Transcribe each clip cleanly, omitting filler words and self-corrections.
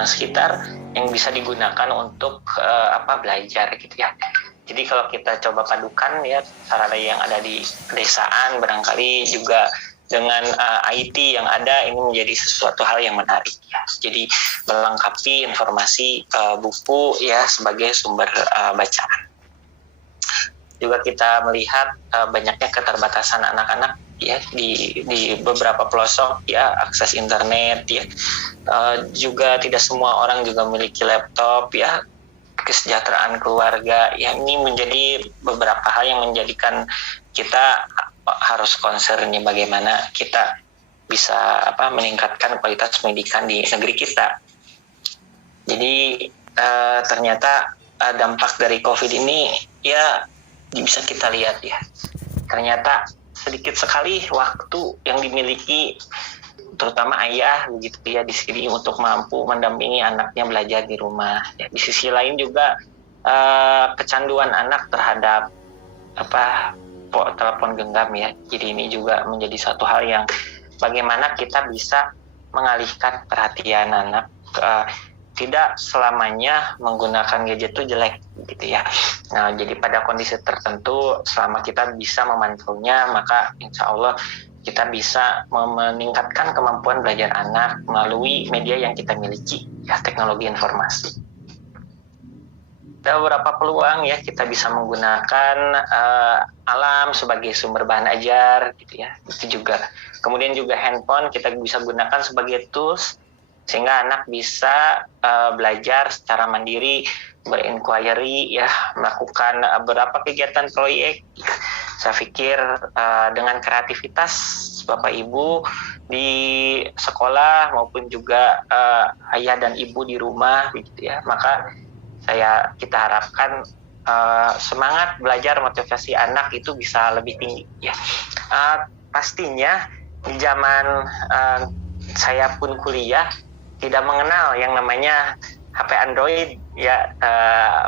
sekitar yang bisa digunakan untuk belajar gitu ya. Jadi kalau kita coba padukan ya sarana yang ada di pedesaan, barangkali juga dengan IT yang ada, ini menjadi sesuatu hal yang menarik ya. Jadi melengkapi informasi buku ya sebagai sumber bacaan. Juga kita melihat banyaknya keterbatasan anak-anak ya di beberapa pelosok ya, akses internet ya. Juga tidak semua orang juga memiliki laptop ya. Kesejahteraan keluarga ya, ini menjadi beberapa hal yang menjadikan kita harus concernnya bagaimana kita bisa meningkatkan kualitas pendidikan di negeri kita. Jadi ternyata dampak dari COVID ini ya bisa kita lihat ya, ternyata sedikit sekali waktu yang dimiliki terutama ayah begitu ya di sini untuk mampu mendampingi anaknya belajar di rumah. Ya, di sisi lain juga kecanduan anak terhadap telepon genggam ya. Jadi ini juga menjadi satu hal yang bagaimana kita bisa mengalihkan perhatian anak. Tidak selamanya menggunakan gadget itu jelek gitu ya. Nah, jadi pada kondisi tertentu selama kita bisa memantaunya, maka insya Allah kita bisa meningkatkan kemampuan belajar anak melalui media yang kita miliki ya, teknologi informasi. Ada beberapa peluang ya, kita bisa menggunakan alam sebagai sumber bahan ajar gitu ya, itu juga. Kemudian juga handphone kita bisa gunakan sebagai tools sehingga anak bisa belajar secara mandiri, berinquiry ya, melakukan beberapa kegiatan proyek. Saya pikir dengan kreativitas Bapak Ibu di sekolah maupun juga ayah dan ibu di rumah gitu ya, maka kita harapkan semangat belajar motivasi anak itu bisa lebih tinggi ya. Pastinya di zaman saya pun kuliah tidak mengenal yang namanya HP Android ya,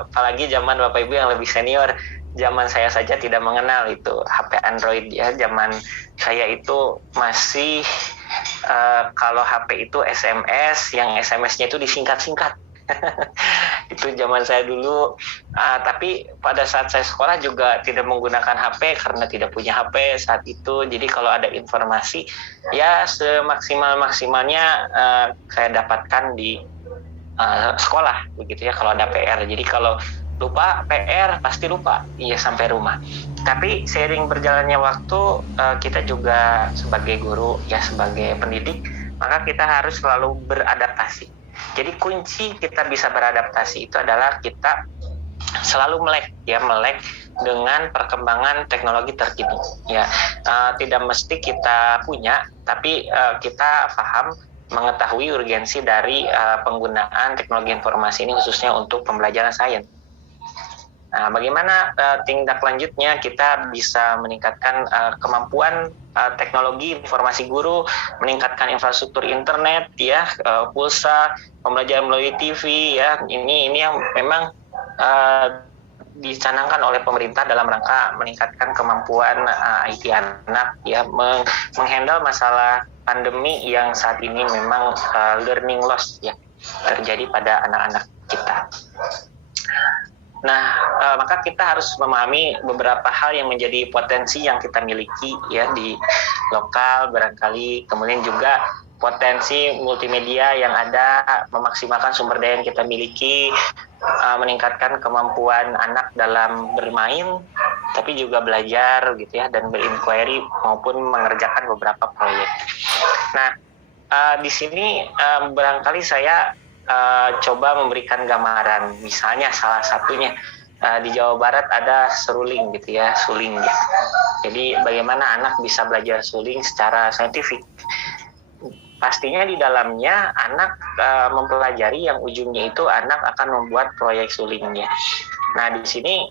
apalagi zaman Bapak Ibu yang lebih senior. Zaman saya saja tidak mengenal itu HP Android ya. Zaman saya itu masih kalau HP itu SMS, yang SMS-nya itu disingkat-singkat. Itu zaman saya dulu. Tapi pada saat saya sekolah juga tidak menggunakan HP karena tidak punya HP saat itu. Jadi kalau ada informasi ya semaksimal-maksimalnya saya dapatkan di sekolah begitu ya, kalau ada PR. Jadi kalau lupa PR pasti lupa iya sampai rumah. Tapi seiring berjalannya waktu kita juga sebagai guru ya, sebagai pendidik, maka kita harus selalu beradaptasi. Jadi kunci kita bisa beradaptasi itu adalah kita selalu melek dengan perkembangan teknologi terkini ya. Tidak mesti kita punya, tapi kita paham mengetahui urgensi dari penggunaan teknologi informasi ini khususnya untuk pembelajaran sains. Nah, bagaimana tindak lanjutnya kita bisa meningkatkan kemampuan teknologi informasi guru, meningkatkan infrastruktur internet ya, pulsa, pembelajaran melalui TV ya. Ini yang memang dicanangkan oleh pemerintah dalam rangka meningkatkan kemampuan IT anak ya, menghandle masalah pandemi yang saat ini memang learning loss ya terjadi pada anak-anak kita. Nah, maka kita harus memahami beberapa hal yang menjadi potensi yang kita miliki ya di lokal barangkali, kemudian juga potensi multimedia yang ada, memaksimalkan sumber daya yang kita miliki, meningkatkan kemampuan anak dalam bermain, tapi juga belajar gitu ya, dan berinquiry maupun mengerjakan beberapa proyek. Nah, di sini barangkali saya coba memberikan gambaran, misalnya salah satunya di Jawa Barat ada seruling gitu ya, suling gitu. Jadi bagaimana anak bisa belajar suling secara saintifik? Pastinya di dalamnya anak mempelajari yang ujungnya itu anak akan membuat proyek sulingnya. Nah, di sini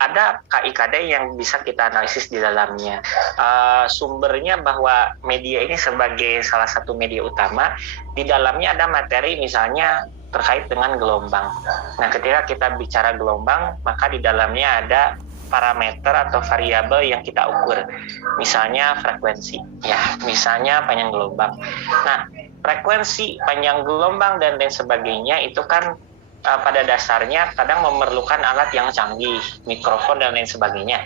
ada KIKD yang bisa kita analisis di dalamnya. Sumbernya bahwa media ini sebagai salah satu media utama, di dalamnya ada materi misalnya terkait dengan gelombang. Nah, ketika kita bicara gelombang, maka di dalamnya ada parameter atau variabel yang kita ukur. Misalnya frekuensi, ya, misalnya panjang gelombang. Nah, frekuensi, panjang gelombang, dan lain sebagainya itu kan pada dasarnya kadang memerlukan alat yang canggih, mikrofon dan lain sebagainya.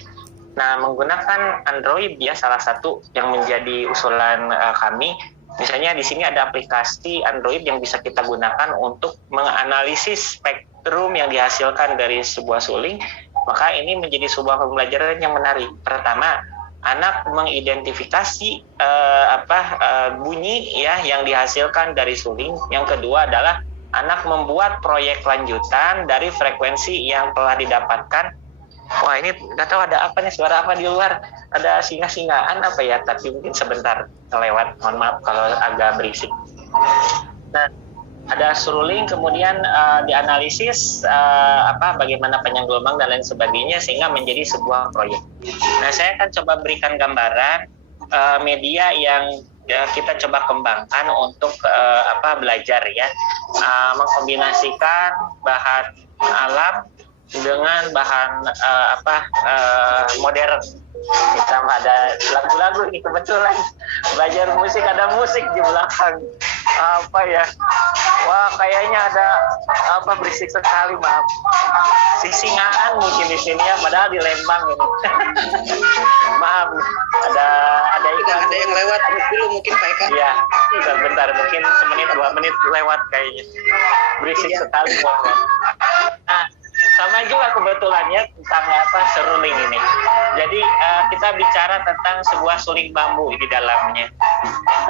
Nah, menggunakan Android ya salah satu yang menjadi usulan kami. Misalnya di sini ada aplikasi Android yang bisa kita gunakan untuk menganalisis spektrum yang dihasilkan dari sebuah suling. Maka ini menjadi sebuah pembelajaran yang menarik. Pertama, anak mengidentifikasi bunyi ya yang dihasilkan dari suling. Yang kedua adalah anak membuat proyek lanjutan dari frekuensi yang telah didapatkan. Wah, ini nggak tahu ada apa nih, suara apa di luar, ada singa-singaan apa ya, tapi mungkin sebentar kelewat, mohon maaf kalau agak berisik. Nah, ada suling, kemudian dianalisis bagaimana panjang gelombang dan lain sebagainya sehingga menjadi sebuah proyek. Nah, saya akan coba berikan gambaran media yang kita coba kembangkan untuk belajar ya, mengkombinasikan bahan alam dengan bahan modern. Ditambah ada lagu-lagu ini, kebetulan belajar musik, ada musik di belakang. Wah, kayaknya ada berisik sekali, maaf. Sisingaan mungkin di sini ya, padahal di Lembang ini. Maaf, ada iklan. Ada yang lewat dulu mungkin Pak Eka. Iya, sebentar, mungkin semenit 2 menit lewat kayaknya. Berisik sekali. Nah, sama juga kebetulannya tentang seruling ini. Jadi kita bicara tentang sebuah suling bambu di dalamnya.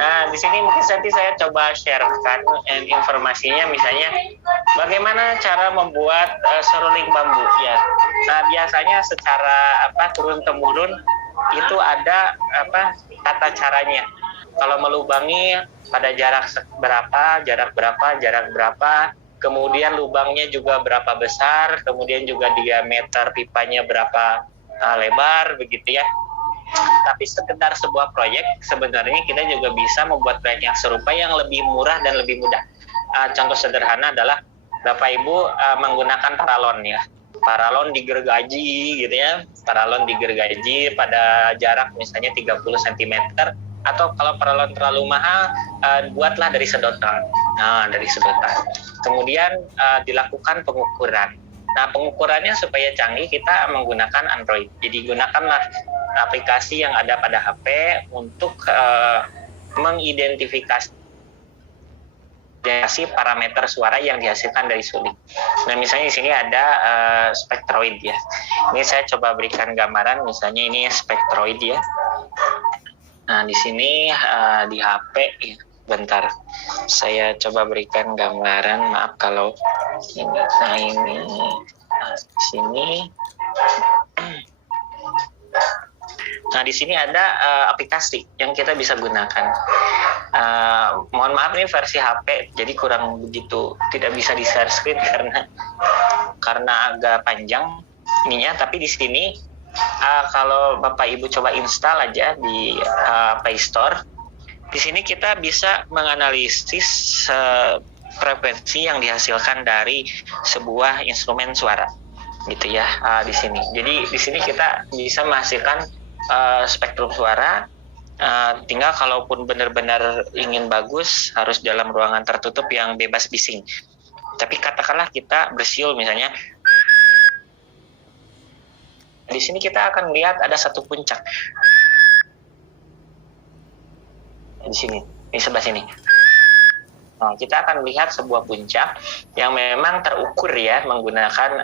Nah, di sini mungkin saya coba sharekan informasinya, misalnya bagaimana cara membuat seruling bambu ya. Nah, biasanya secara turun temurun itu ada tata caranya. Kalau melubangi pada jarak berapa, kemudian lubangnya juga berapa besar, kemudian juga diameter pipanya berapa lebar, begitu ya. Tapi sekedar sebuah proyek, sebenarnya kita juga bisa membuat proyek yang serupa yang lebih murah dan lebih mudah. Contoh sederhana adalah Bapak Ibu menggunakan paralon ya. Paralon digergaji gitu ya. Paralon digergaji pada jarak misalnya 30 cm. Atau kalau paralon terlalu mahal, buatlah dari sedotan. Nah, dari sedotan. Kemudian dilakukan pengukuran. Nah, pengukurannya supaya canggih kita menggunakan Android. Jadi gunakanlah aplikasi yang ada pada HP untuk mengidentifikasi parameter suara yang dihasilkan dari suling. Nah, misalnya di sini ada Spectroid ya. Ini saya coba berikan gambaran, misalnya ini Spectroid ya. Nah, di sini di HP, bentar, saya coba berikan gambaran. Maaf kalau ini. Nah, ini di sini. Nah, di sini ada aplikasi yang kita bisa gunakan. Mohon maaf, ini versi HP, jadi kurang begitu, tidak bisa di share screen karena agak panjang ininya. Tapi di sini kalau Bapak Ibu coba install aja di Play Store, di sini kita bisa menganalisis frekuensi yang dihasilkan dari sebuah instrumen suara, gitu ya. Di sini, jadi di sini kita bisa menghasilkan spektrum suara. Tinggal kalaupun benar-benar ingin bagus harus dalam ruangan tertutup yang bebas bising. Tapi katakanlah kita bersiul misalnya, di sini kita akan lihat ada satu puncak di sini, di sebelah sini. Nah, kita akan lihat sebuah puncak yang memang terukur ya menggunakan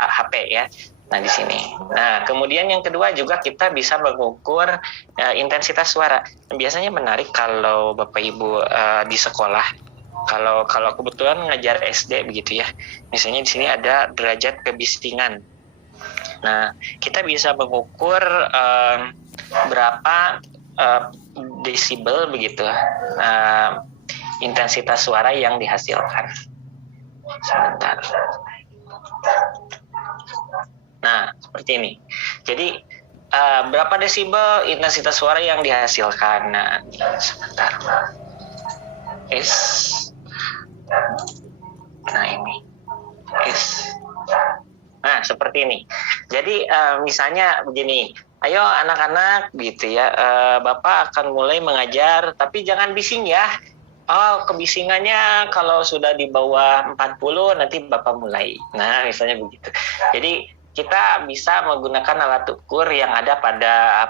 HP ya. Nah, di sini. Nah, kemudian yang kedua juga kita bisa mengukur intensitas suara. Biasanya menarik kalau Bapak Ibu di sekolah, kalau kebetulan ngajar SD begitu ya. Misalnya di sini ada derajat kebisingan. Nah, kita bisa mengukur berapa desibel begitu intensitas suara yang dihasilkan. Sebentar. Nah, seperti ini. Jadi berapa desibel intensitas suara yang dihasilkan? Nah, sebentar. Nah, ini. Nah, seperti ini. Jadi misalnya begini, ayo anak-anak gitu ya, Bapak akan mulai mengajar, tapi jangan bising ya. Oh, kebisingannya kalau sudah di bawah 40 nanti Bapak mulai. Nah, misalnya begitu. Jadi kita bisa menggunakan alat ukur yang ada pada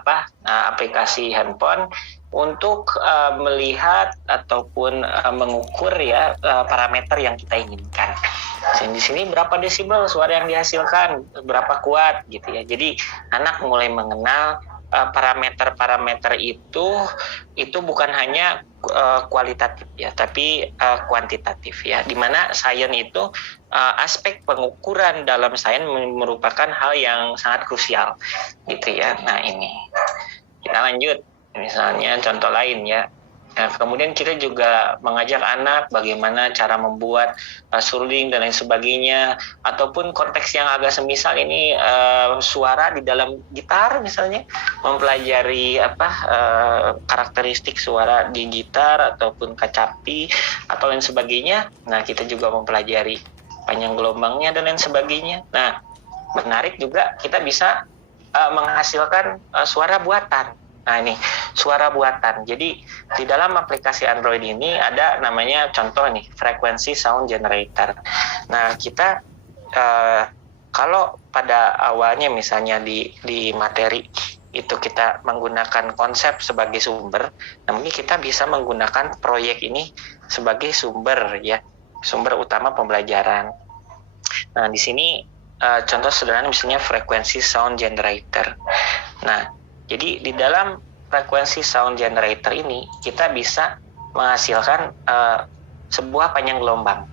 aplikasi handphone untuk melihat ataupun mengukur ya parameter yang kita inginkan. Di sini berapa desibel suara yang dihasilkan, berapa kuat gitu ya. Jadi anak mulai mengenal parameter-parameter itu bukan hanya kualitatif ya, tapi kuantitatif ya. Dimana sains itu aspek pengukuran dalam sains merupakan hal yang sangat krusial gitu ya. Nah ini kita lanjut, misalnya contoh lain ya. Nah, kemudian kita juga mengajak anak bagaimana cara membuat suling dan lain sebagainya, ataupun konteks yang agak semisal ini suara di dalam gitar misalnya, mempelajari karakteristik suara di gitar ataupun kacapi atau lain sebagainya. Nah, kita juga mempelajari panjang gelombangnya dan lain sebagainya. Nah, menarik juga kita bisa menghasilkan suara buatan. Nah ini suara buatan. Jadi di dalam aplikasi Android ini ada namanya contoh nih, frekuensi sound generator. Nah kita kalau pada awalnya misalnya di materi itu kita menggunakan konsep sebagai sumber, nah mungkin kita bisa menggunakan proyek ini sebagai sumber ya, sumber utama pembelajaran. Nah di sini contoh sederhana misalnya frekuensi sound generator. Nah jadi di dalam frekuensi sound generator ini kita bisa menghasilkan sebuah panjang gelombang,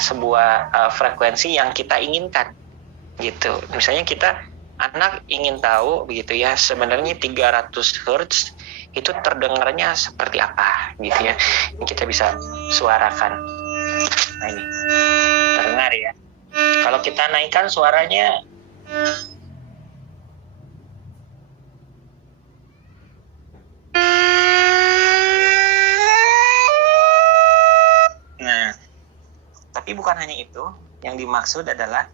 sebuah frekuensi yang kita inginkan, gitu. Misalnya anak ingin tahu begitu ya, sebenarnya 300 Hz itu terdengarnya seperti apa, gitu ya. Ini kita bisa suarakan. Nah ini terdengar ya. Kalau kita naikkan suaranya. Tapi bukan hanya itu, yang dimaksud adalah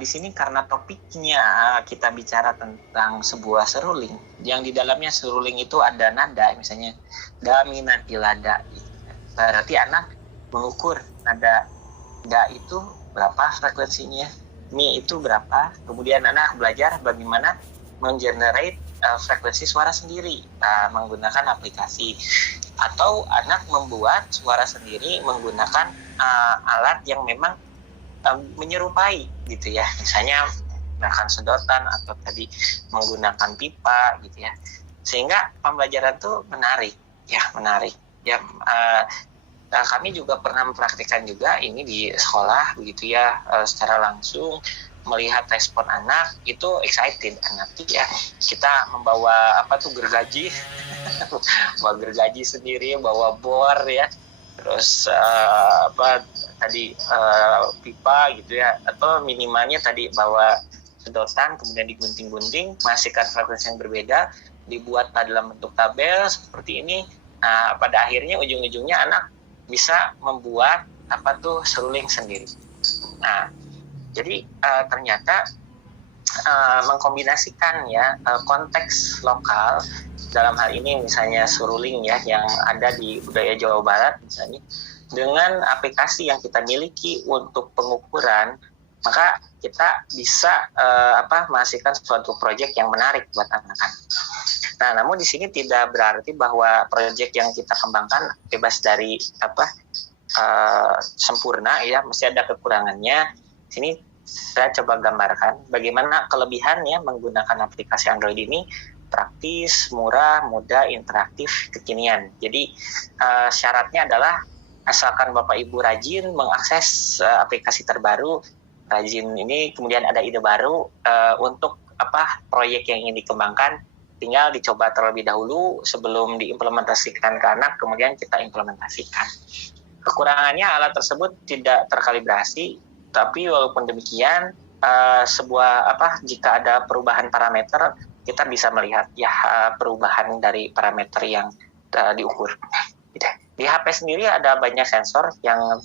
di sini karena topiknya kita bicara tentang sebuah seruling, yang di dalamnya seruling itu ada nada, misalnya da mi na ti la da. Berarti anak mengukur nada da itu berapa frekuensinya, mi itu berapa, kemudian anak belajar bagaimana menggenerate frekuensi suara sendiri menggunakan aplikasi, atau anak membuat suara sendiri menggunakan alat yang memang menyerupai gitu ya, misalnya menggunakan sedotan atau tadi menggunakan pipa gitu ya, sehingga pembelajaran itu menarik ya. Nah, kami juga pernah mempraktikkan juga ini di sekolah begitu ya, secara langsung melihat respon anak itu excited anak ya. Kita membawa gergaji bawa gergaji sendiri, bawa bor ya, terus pipa gitu ya, atau minimalnya tadi bawa sedotan, kemudian digunting-gunting, menghasilkan frekuensi yang berbeda, dibuat dalam bentuk tabel seperti ini. Nah, pada akhirnya ujung-ujungnya anak bisa membuat seruling sendiri. Nah, jadi ternyata mengkombinasikan ya konteks lokal, dalam hal ini misalnya seruling ya yang ada di budaya Jawa Barat misalnya, dengan aplikasi yang kita miliki untuk pengukuran, maka kita bisa menghasilkan suatu proyek yang menarik buat anak-anak. Nah, namun di sini tidak berarti bahwa proyek yang kita kembangkan bebas dari sempurna ya, mesti ada kekurangannya. Sini saya coba gambarkan bagaimana kelebihannya menggunakan aplikasi Android ini: praktis, murah, mudah, interaktif, kekinian. Jadi syaratnya adalah asalkan Bapak Ibu rajin mengakses aplikasi terbaru, rajin ini, kemudian ada ide baru untuk proyek yang ingin dikembangkan, tinggal dicoba terlebih dahulu sebelum diimplementasikan ke anak, kemudian kita implementasikan. Kekurangannya alat tersebut tidak terkalibrasi, tapi walaupun demikian jika ada perubahan parameter, kita bisa melihat ya perubahan dari parameter yang diukur. Di HP sendiri ada banyak sensor yang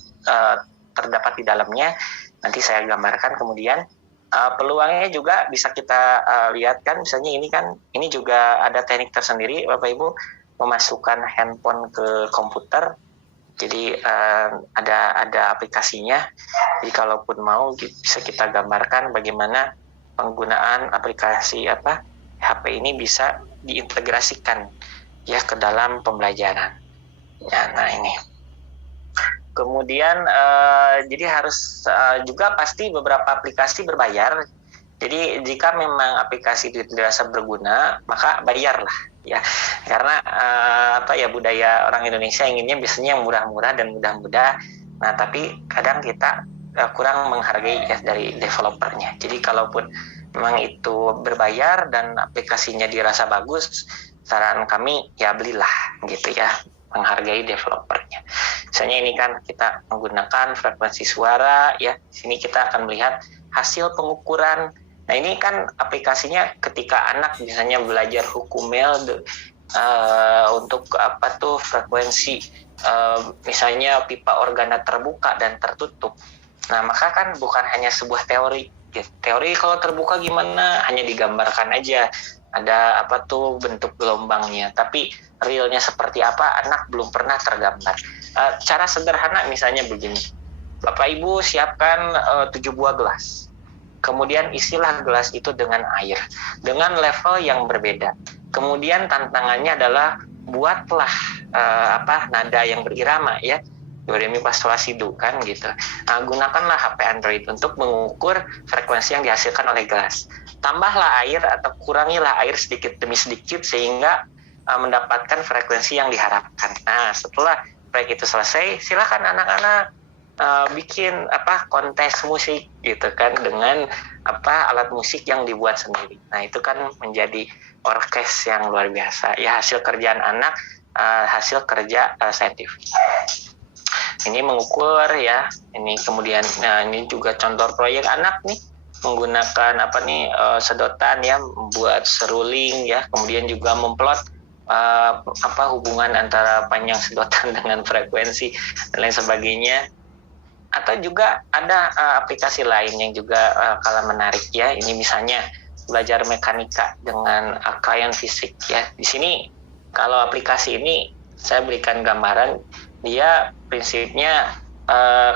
terdapat di dalamnya. Nanti saya gambarkan kemudian. Peluangnya juga bisa kita lihat kan, misalnya ini juga ada teknik tersendiri Bapak Ibu, memasukkan handphone ke komputer, Jadi ada aplikasinya. Jadi kalaupun mau bisa kita gambarkan bagaimana penggunaan aplikasi HP ini bisa diintegrasikan ya ke dalam pembelajaran. Ya, nah ini. Kemudian jadi harus juga pasti beberapa aplikasi berbayar. Jadi jika memang aplikasi itu dirasa berguna, maka bayarlah ya. Karena budaya orang Indonesia inginnya biasanya yang murah-murah dan mudah-mudah. Nah, tapi kadang kita kurang menghargai ya dari developernya. Jadi kalaupun memang itu berbayar dan aplikasinya dirasa bagus, saran kami ya belilah gitu ya, menghargai developernya. Misalnya ini kan kita menggunakan frekuensi suara ya. Di sini kita akan melihat hasil pengukuran. Nah, ini kan aplikasinya ketika anak misalnya belajar hukumel untuk frekuensi misalnya pipa organa terbuka dan tertutup. Nah, maka kan bukan hanya sebuah teori. Ya, teori kalau terbuka gimana? Hanya digambarkan aja. Ada bentuk gelombangnya. Tapi realnya seperti apa, anak belum pernah tergambar. Cara sederhana misalnya begini. Bapak Ibu siapkan 7 buah gelas. Kemudian isilah gelas itu dengan air. Dengan level yang berbeda. Kemudian tantangannya adalah buatlah nada yang berirama ya. Do, re, mi, fa, sol, la, si, do kan gitu. Gunakanlah HP Android untuk mengukur frekuensi yang dihasilkan oleh gelas. Tambahlah air atau kurangilah air sedikit demi sedikit sehingga mendapatkan frekuensi yang diharapkan. Nah, setelah proyek itu selesai, silakan anak-anak bikin kontes musik gitu kan dengan alat musik yang dibuat sendiri. Nah, itu kan menjadi orkes yang luar biasa. Ya, hasil kerjaan anak, hasil kerja saintifik. Ini mengukur ya. Ini kemudian ini juga contoh proyek anak nih menggunakan sedotan ya, membuat seruling ya, kemudian juga memplot hubungan antara panjang sedotan dengan frekuensi dan lain sebagainya. Atau juga ada aplikasi lain yang juga kalah menarik ya. Ini misalnya belajar mekanika dengan klien fisik ya. Di sini kalau aplikasi ini saya berikan gambaran, dia prinsipnya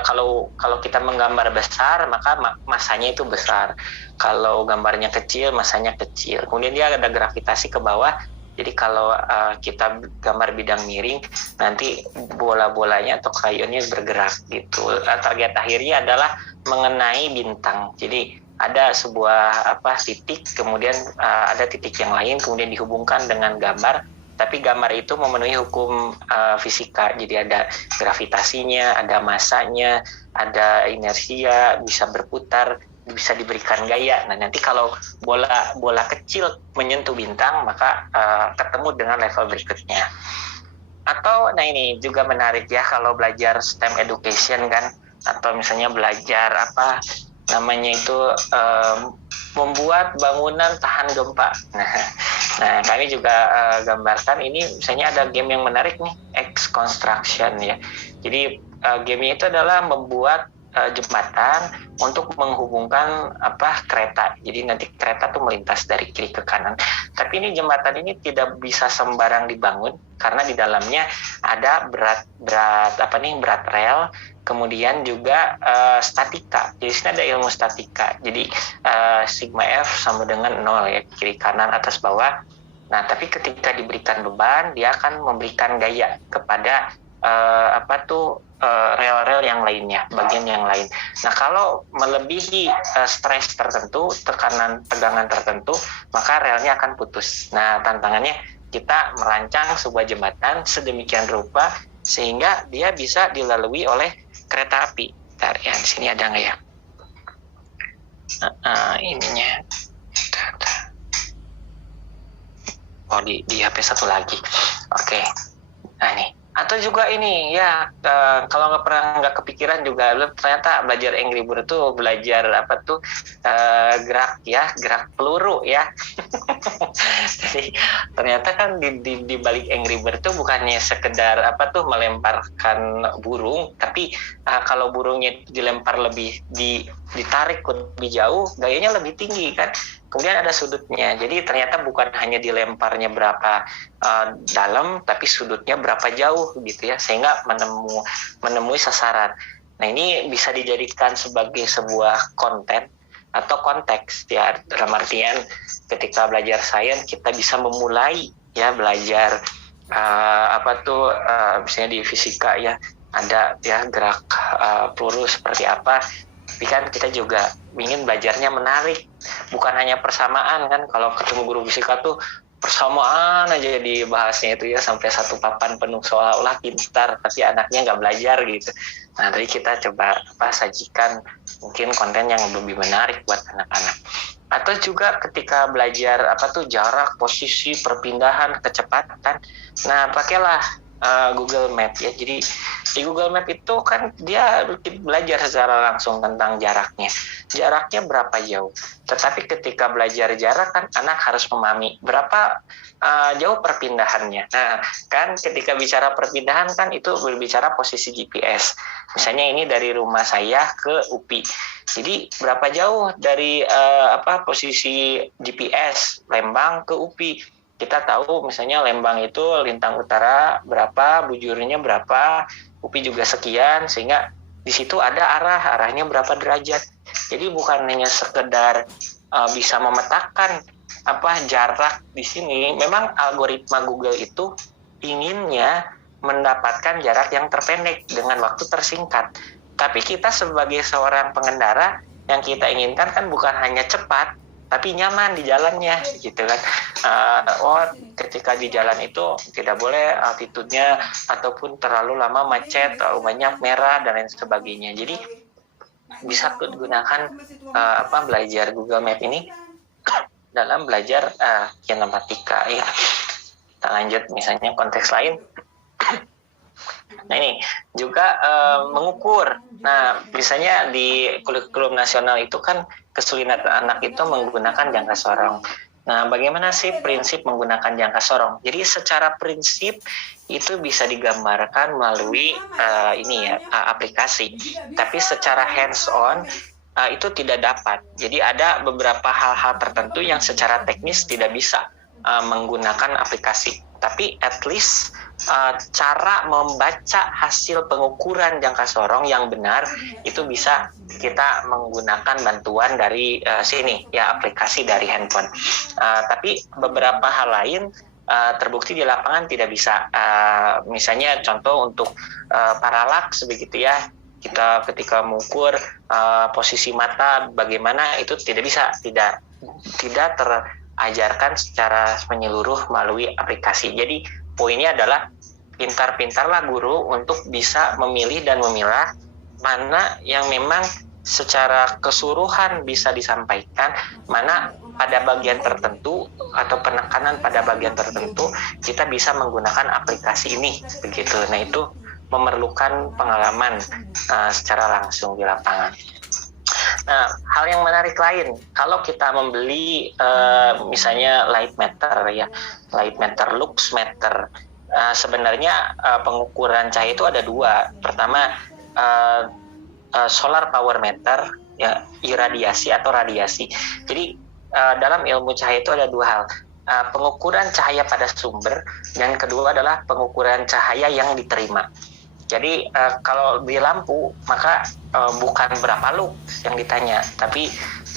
kalau kita menggambar besar maka masanya itu besar. Kalau gambarnya kecil masanya kecil. Kemudian dia ada gravitasi ke bawah. Jadi kalau kita gambar bidang miring, nanti bola-bolanya atau krayonnya bergerak gitu. Target akhirnya adalah mengenai bintang. Jadi ada sebuah titik, kemudian ada titik yang lain, kemudian dihubungkan dengan gambar. Tapi gambar itu memenuhi hukum fisika. Jadi ada gravitasinya, ada masanya, ada inersia, bisa berputar, bisa diberikan gaya. Nah, nanti kalau bola kecil menyentuh bintang, maka ketemu dengan level berikutnya. Atau, nah ini juga menarik ya, kalau belajar STEM education kan, atau misalnya belajar membuat bangunan tahan gempa. Nah, kami juga gambarkan ini, misalnya ada game yang menarik nih, X Construction ya. Jadi game itu adalah membuat jembatan untuk menghubungkan kereta. Jadi nanti kereta tuh melintas dari kiri ke kanan. Tapi ini jembatan ini tidak bisa sembarang dibangun karena di dalamnya ada berat rel, kemudian juga statika. Jadi sini ada ilmu statika. Jadi sigma F sama dengan 0 ya, kiri kanan atas bawah. Nah, tapi ketika diberikan beban, dia akan memberikan gaya kepada rel-rel yang lainnya, bagian yang lain. Nah, kalau melebihi stres tertentu, tegangan tertentu, maka relnya akan putus. Nah, tantangannya kita merancang sebuah jembatan sedemikian rupa sehingga dia bisa dilalui oleh kereta api. Bentar ya, di sini ada nggak ya? Ininya. Oh, di HP satu lagi. Oke. Nah, nih. Atau juga ini ya, kalau nggak kepikiran juga, ternyata belajar Angry Bird itu belajar gerak peluru ya. Jadi ternyata kan di balik Angry Bird itu bukannya sekedar melemparkan burung, tapi kalau burungnya dilempar lebih ditarik lebih jauh, gayanya lebih tinggi kan. kemudian ada sudutnya. Jadi ternyata bukan hanya dilemparnya berapa dalam, tapi sudutnya berapa jauh gitu ya, sehingga menemui sasaran. Nah, ini bisa dijadikan sebagai sebuah konten atau konteks ya, dalam artian ketika belajar sains kita bisa memulai ya belajar misalnya di fisika ya ada ya gerak peluru seperti apa, tapi kan kita juga ingin belajarnya menarik, bukan hanya persamaan kan. Kalau ketemu guru fisika tuh persamaan aja dibahasnya itu ya sampai satu papan penuh seolah-olah pintar, tapi anaknya nggak belajar gitu. Nah, tadi kita coba sajikan mungkin konten yang lebih menarik buat anak-anak. Atau juga ketika belajar jarak, posisi, perpindahan, kecepatan. Nah, pakailah Google Map ya. Jadi di Google Map itu kan dia belajar secara langsung tentang jaraknya. Jaraknya berapa jauh. Tetapi ketika belajar jarak kan anak harus memahami berapa jauh perpindahannya. Nah, kan ketika bicara perpindahan kan itu berbicara posisi GPS. Misalnya ini dari rumah saya ke UPI. Jadi berapa jauh dari posisi GPS Lembang ke UPI. Kita tahu misalnya Lembang itu lintang utara berapa, bujurnya berapa, UPI juga sekian, sehingga di situ ada arahnya berapa derajat. Jadi bukan hanya sekedar bisa memetakan jarak di sini. Memang algoritma Google itu inginnya mendapatkan jarak yang terpendek dengan waktu tersingkat. Tapi kita sebagai seorang pengendara yang kita inginkan kan bukan hanya cepat, tapi nyaman di jalannya gitu kan. Ketika di jalan itu tidak boleh altitude-nya ataupun terlalu lama macet, terlalu banyak merah dan lain sebagainya. Jadi bisa digunakan belajar Google Map ini dalam belajar kinematika ya. Kita lanjut misalnya konteks lain. Nah, ini juga mengukur. Nah, misalnya di kurikulum nasional itu kan kesulitan anak itu menggunakan jangka sorong. Nah, bagaimana sih prinsip menggunakan jangka sorong? Jadi secara prinsip itu bisa digambarkan melalui aplikasi. Tapi secara hands-on itu tidak dapat. Jadi ada beberapa hal-hal tertentu yang secara teknis tidak bisa menggunakan aplikasi. Tapi at least cara membaca hasil pengukuran jangka sorong yang benar itu bisa kita menggunakan bantuan dari sini ya, aplikasi dari handphone. Tapi beberapa hal lain terbukti di lapangan tidak bisa. Misalnya contoh untuk paralaks begitu ya, kita ketika mengukur posisi mata bagaimana itu tidak bisa, tidak terajarkan secara menyeluruh melalui aplikasi. Jadi poinnya adalah pintar-pintarlah guru untuk bisa memilih dan memilah mana yang memang secara keseluruhan bisa disampaikan, mana pada bagian tertentu atau penekanan pada bagian tertentu kita bisa menggunakan aplikasi ini begitu. Nah, itu memerlukan pengalaman secara langsung di lapangan. Nah, hal yang menarik lain, kalau kita membeli misalnya light meter ya, light meter, lux meter, sebenarnya pengukuran cahaya itu ada dua. Pertama solar power meter ya, iradiasi atau radiasi. Jadi dalam ilmu cahaya itu ada dua hal, pengukuran cahaya pada sumber, dan kedua adalah pengukuran cahaya yang diterima. Jadi kalau beli lampu maka bukan berapa lux yang ditanya, tapi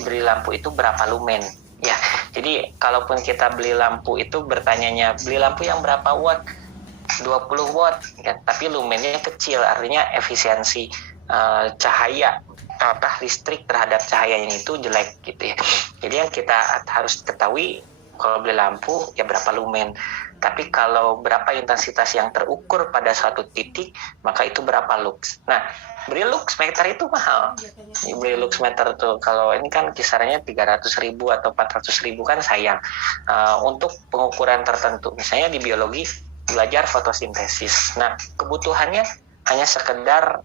beli lampu itu berapa lumen ya. Jadi kalaupun kita beli lampu itu bertanyanya beli lampu yang berapa watt, 20 watt ya, tapi lumennya kecil, artinya efisiensi cahaya listrik terhadap cahaya ini itu jelek gitu ya. Jadi yang kita harus ketahui kalau beli lampu ya berapa lumen. Tapi kalau berapa intensitas yang terukur pada suatu titik, maka itu berapa lux. Nah, beli lux meter itu mahal. Beli lux meter tuh kalau ini kan kisarannya 300.000 atau 400.000 kan sayang. Untuk pengukuran tertentu, misalnya di biologi belajar fotosintesis. Nah, kebutuhannya hanya sekedar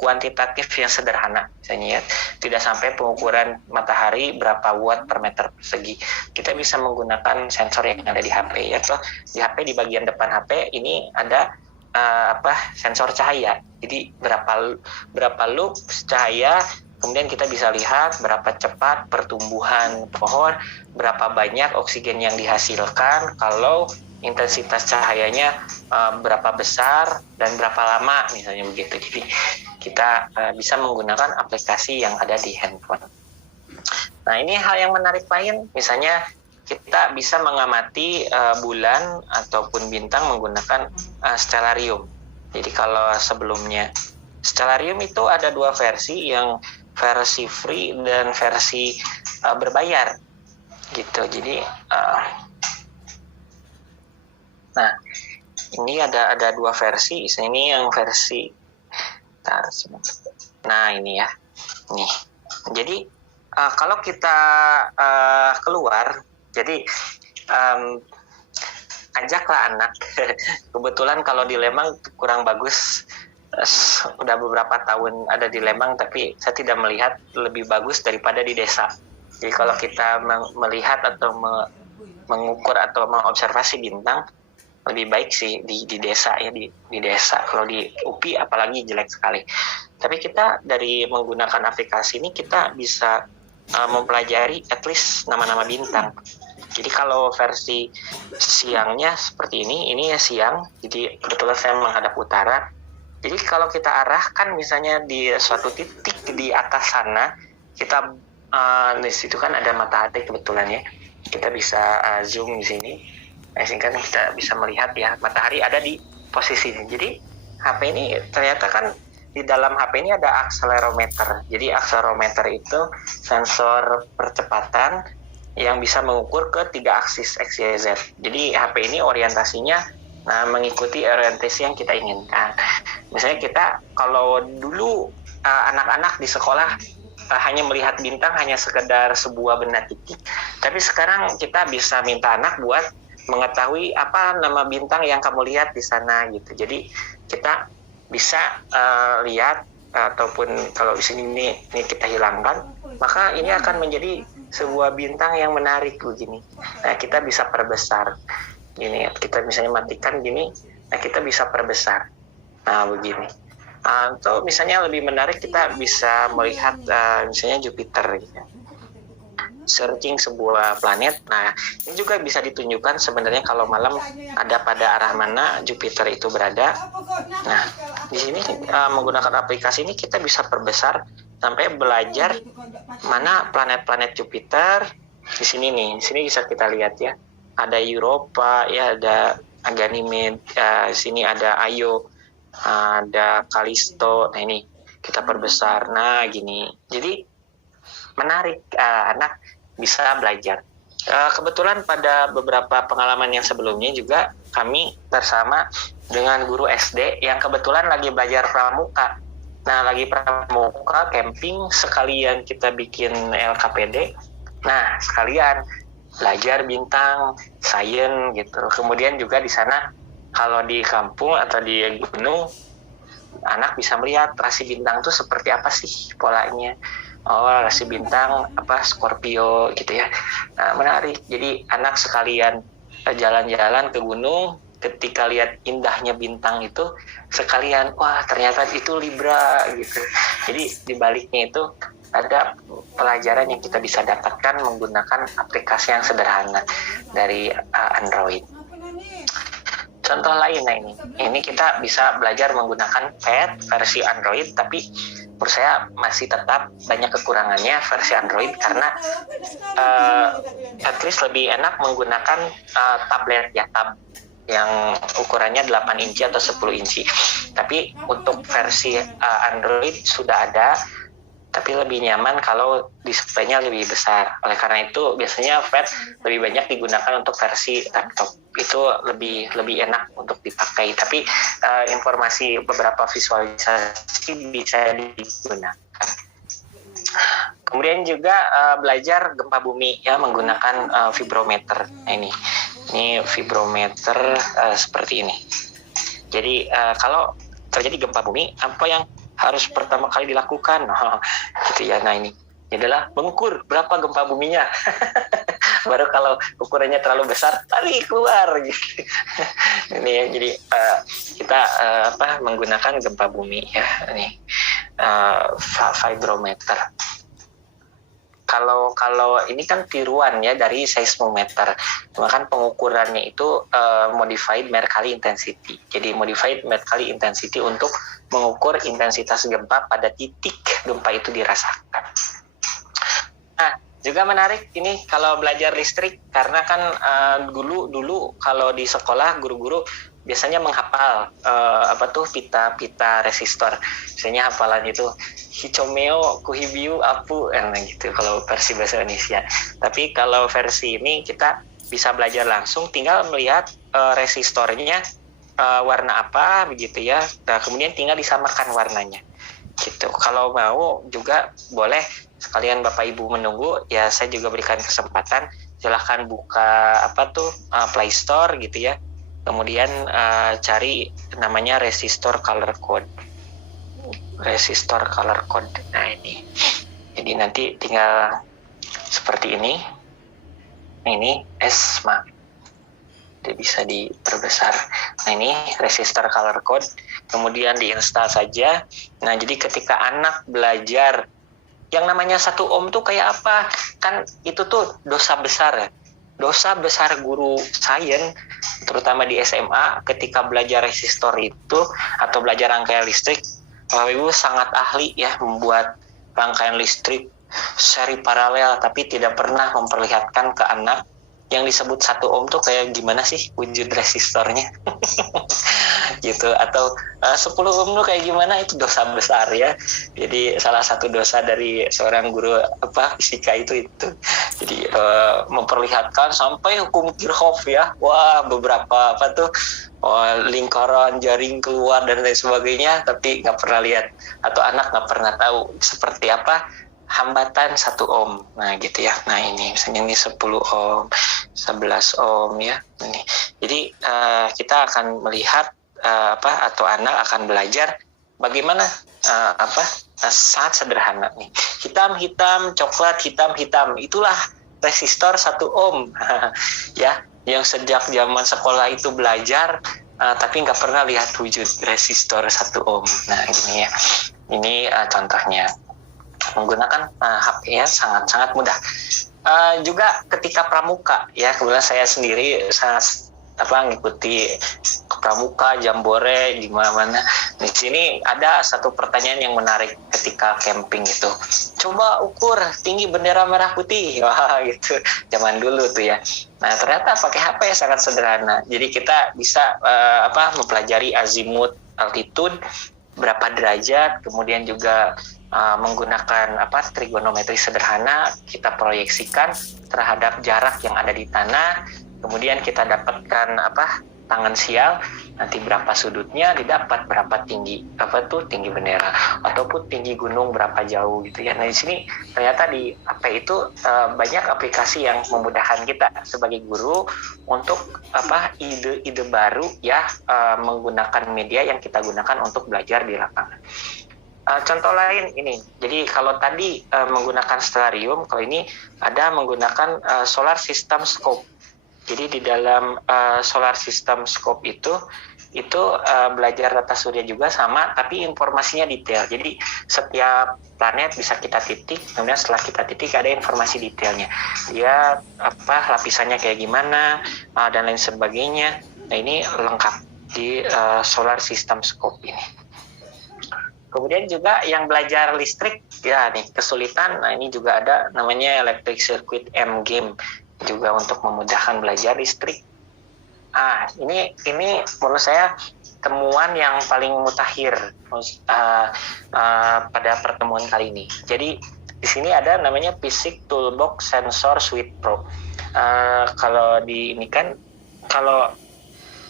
kuantitatif yang sederhana, misalnya ya, tidak sampai pengukuran matahari berapa watt per meter persegi. Kita bisa menggunakan sensor yang ada di HP ya. So, di HP di bagian depan HP ini ada sensor cahaya. Jadi berapa lux cahaya Kemudian kita bisa lihat berapa cepat pertumbuhan pohon, berapa banyak oksigen yang dihasilkan kalau intensitas cahayanya berapa besar dan berapa lama misalnya begitu. Jadi kita bisa menggunakan aplikasi yang ada di handphone. Nah, ini hal yang menarik lain, misalnya kita bisa mengamati bulan ataupun bintang menggunakan stellarium. Jadi kalau sebelumnya stellarium itu ada dua versi, yang versi free dan versi berbayar gitu. Jadi nah, ini ada dua versi. Ini yang versi nah ini ya. Nih. Jadi kalau kita keluar, jadi ajaklah anak. Kebetulan kalau di Lembang kurang bagus. Udah beberapa tahun ada di Lembang, tapi saya tidak melihat lebih bagus daripada di desa. Jadi kalau kita melihat atau mengukur atau mengobservasi bintang, lebih baik sih di desa ya, di desa. Kalau di UPI apalagi jelek sekali. Tapi kita dari menggunakan aplikasi ini kita bisa mempelajari at least nama-nama bintang. Jadi kalau versi siangnya seperti ini ya siang. Jadi kebetulan saya menghadap utara. Jadi kalau kita arahkan misalnya di suatu titik di atas sana, kita di situ kan ada matahari kebetulan ya. Kita bisa zoom di sini. Sehingga kita bisa melihat ya matahari ada di posisi ini. Jadi HP ini ternyata kan di dalam HP ini ada akselerometer. Jadi akselerometer itu sensor percepatan yang bisa mengukur ke 3 aksis X, Y, Z. Jadi HP ini orientasinya mengikuti orientasi yang kita inginkan. Misalnya kita kalau dulu anak-anak di sekolah hanya melihat bintang hanya sekedar sebuah benda titik, tapi sekarang kita bisa minta anak buat mengetahui apa nama bintang yang kamu lihat di sana gitu. Jadi kita bisa lihat ataupun kalau di sini ini kita hilangkan, maka ini akan menjadi sebuah bintang yang menarik begini. Nah, kita bisa perbesar. Gini, kita misalnya matikan gini, nah kita bisa perbesar. Nah, begini. Atau misalnya lebih menarik kita bisa melihat misalnya Jupiter gitu. Searching sebuah planet. Nah, ini juga bisa ditunjukkan sebenarnya kalau malam ada pada arah mana Jupiter itu berada. Nah, di sini menggunakan aplikasi ini kita bisa perbesar sampai belajar mana planet-planet Jupiter. Di sini nih, di sini bisa kita lihat ya. Ada Europa, ya ada Ganymede, sini ada Io, ada Callisto. Nah ini kita perbesar. Nah gini, jadi menarik, anak bisa belajar. Kebetulan pada beberapa pengalaman yang sebelumnya juga kami bersama dengan guru SD yang kebetulan lagi belajar pramuka. Nah lagi pramuka camping, sekalian kita bikin LKPD. Nah sekalian belajar bintang, sains gitu. Kemudian juga di sana kalau di kampung atau di gunung, anak bisa melihat rasi bintang itu seperti apa sih polanya. Oh, rasi bintang apa Scorpio gitu ya. Nah, menarik. Jadi anak sekalian jalan-jalan ke gunung, ketika lihat indahnya bintang itu sekalian, wah ternyata itu Libra gitu. Jadi di baliknya itu ada pelajaran yang kita bisa dapatkan menggunakan aplikasi yang sederhana dari Android. Contoh lain, nah ini kita bisa belajar menggunakan Pad versi Android, tapi menurut saya masih tetap banyak kekurangannya versi Android karena at least lebih enak menggunakan tablet ya, tab yang ukurannya 8 inci atau 10 inci. Tapi untuk versi Android sudah ada, tapi lebih nyaman kalau displaynya lebih besar. Oleh karena itu biasanya Pad lebih banyak digunakan untuk versi laptop. Itu lebih enak untuk dipakai. Tapi informasi beberapa visualisasi bisa digunakan. Kemudian juga belajar gempa bumi ya menggunakan vibrometer. Nah, ini vibrometer seperti ini. Jadi kalau terjadi gempa bumi, apa yang harus pertama kali dilakukan? Gitu ya. Nah ini adalah mengukur berapa gempa buminya. Baru kalau ukurannya terlalu besar, tarik keluar gitu. Ini ya, jadi kita menggunakan gempa bumi ya. Ini vibrometer. Kalau ini kan tiruan ya dari seismometer, cuma kan pengukurannya itu modified Mercalli intensity. Jadi modified Mercalli intensity untuk mengukur intensitas gempa pada titik gempa itu dirasakan. Nah, juga menarik ini kalau belajar listrik, karena kan dulu kalau di sekolah guru-guru biasanya menghafal pita resistor. Biasanya hafalan itu Hichomeo, Kuhibiu, Apu, gitu kalau versi bahasa Indonesia. Tapi kalau versi ini kita bisa belajar langsung, tinggal melihat resistornya warna apa begitu ya. Nah, kemudian tinggal disamakan warnanya. Gitu. Kalau mau juga boleh, sekalian Bapak Ibu menunggu ya, saya juga berikan kesempatan, silahkan buka Play Store gitu ya. Kemudian cari namanya resistor color code. Resistor color code. Nah, ini. Jadi nanti tinggal seperti ini. Nah, ini ESMA. Jadi bisa diperbesar. Nah, ini resistor color code. Kemudian diinstal saja. Nah, jadi ketika anak belajar yang namanya 1 ohm tuh kayak apa? Kan itu tuh dosa besar ya. Dosa besar guru sains, terutama di SMA, ketika belajar resistor itu atau belajar rangkaian listrik, Bapak Ibu sangat ahli ya membuat rangkaian listrik seri paralel, tapi tidak pernah memperlihatkan ke anak yang disebut 1 ohm tuh kayak gimana sih wujud resistornya. Gitu, atau 10 ohm tuh kayak gimana, itu dosa besar ya. Jadi salah satu dosa dari seorang guru fisika itu. Jadi memperlihatkan sampai hukum Kirchhoff ya. Wah, beberapa lingkaran jaring keluar dan lain sebagainya, tapi nggak pernah lihat atau anak nggak pernah tahu seperti apa hambatan 1 ohm. Nah, gitu ya. Nah, ini misalnya ini 10 ohm, 11 ohm ya. Ini. Jadi kita akan melihat atau anak akan belajar bagaimana sangat sederhana nih. Hitam, coklat, hitam. Itulah resistor 1 ohm. Ya, yang sejak zaman sekolah itu belajar tapi nggak pernah lihat wujud resistor 1 ohm. Nah, gini ya. Ini contohnya. Menggunakan HP ya, sangat mudah. Juga ketika pramuka ya, kebetulan saya sendiri sangat ngikuti pramuka, jambore di mana-mana. Di sini ada satu pertanyaan yang menarik ketika camping itu. Coba ukur tinggi bendera merah putih. Wah, gitu. Zaman dulu tuh ya. Nah, ternyata pakai HP sangat sederhana. Jadi kita bisa mempelajari azimut, altitude, berapa derajat, kemudian juga menggunakan trigonometri sederhana, kita proyeksikan terhadap jarak yang ada di tanah, kemudian kita dapatkan tangan sial, nanti berapa sudutnya, didapat berapa tinggi tinggi bendera, ataupun tinggi gunung berapa jauh gitu ya. Nah, di sini ternyata di HP itu banyak aplikasi yang memudahkan kita sebagai guru untuk ide-ide baru ya, menggunakan media yang kita gunakan untuk belajar di lapangan. Contoh lain ini, jadi kalau tadi menggunakan stellarium, kalau ini ada menggunakan solar system scope. Jadi di dalam solar system scope itu belajar tata surya juga sama, tapi informasinya detail. Jadi setiap planet bisa kita titik, kemudian setelah kita titik ada informasi detailnya. Dia lapisannya kayak gimana dan lain sebagainya. Nah, ini lengkap di solar system scope ini. Kemudian juga yang belajar listrik ya nih kesulitan, nah ini juga ada namanya electric circuit M game juga untuk memudahkan belajar listrik. Ini menurut saya temuan yang paling mutakhir pada pertemuan kali ini. Jadi di sini ada namanya Physics Toolbox Sensor Suite Pro. Kalau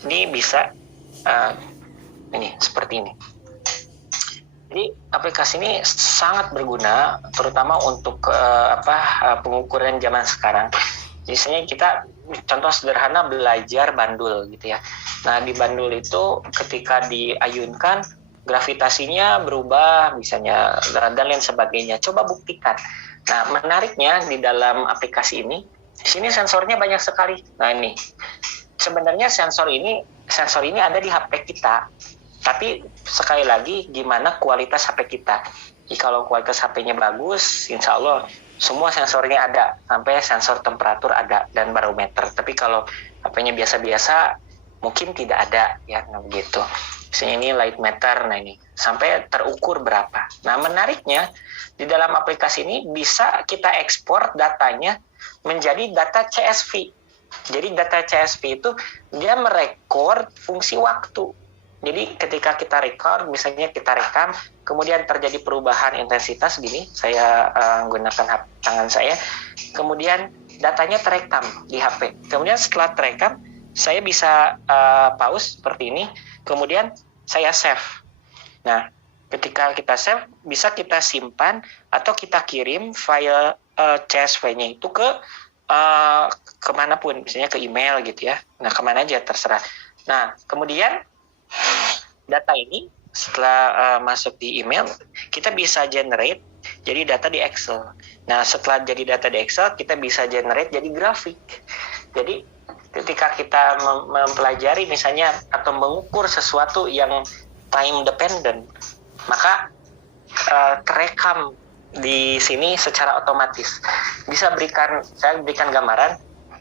ini bisa ini seperti ini. Jadi aplikasi ini sangat berguna, terutama untuk pengukuran zaman sekarang. Misalnya kita contoh sederhana belajar bandul gitu ya. Nah, di bandul itu ketika diayunkan gravitasinya berubah misalnya dan lain sebagainya. Coba buktikan. Nah, menariknya di dalam aplikasi ini, di sini sensornya banyak sekali. Nah, ini sebenarnya sensor ini ada di HP kita. Tapi sekali lagi, gimana kualitas HP kita? Jadi kalau kualitas HP-nya bagus, insya Allah semua sensornya ada, sampai sensor temperatur ada dan barometer. Tapi kalau HP-nya biasa-biasa, mungkin tidak ada, ya, nah begitu. Misalnya ini light meter, nah ini sampai terukur berapa. Nah menariknya di dalam aplikasi ini bisa kita ekspor datanya menjadi data CSV. Jadi data CSV itu dia merekord fungsi waktu. Jadi ketika kita record, misalnya kita rekam, kemudian terjadi perubahan intensitas gini, saya menggunakan tangan saya, kemudian datanya terekam di HP. Kemudian setelah terekam, saya bisa pause seperti ini, kemudian saya save. Nah, ketika kita save, bisa kita simpan atau kita kirim file CSV-nya itu ke kemanapun, misalnya ke email gitu ya. Nah, kemana aja terserah. Nah, kemudian data ini setelah masuk di email, kita bisa generate jadi data di Excel. Nah, setelah jadi data di Excel, kita bisa generate jadi grafik. Jadi, ketika kita mempelajari misalnya atau mengukur sesuatu yang time dependent, maka terekam di sini secara otomatis. Saya berikan gambaran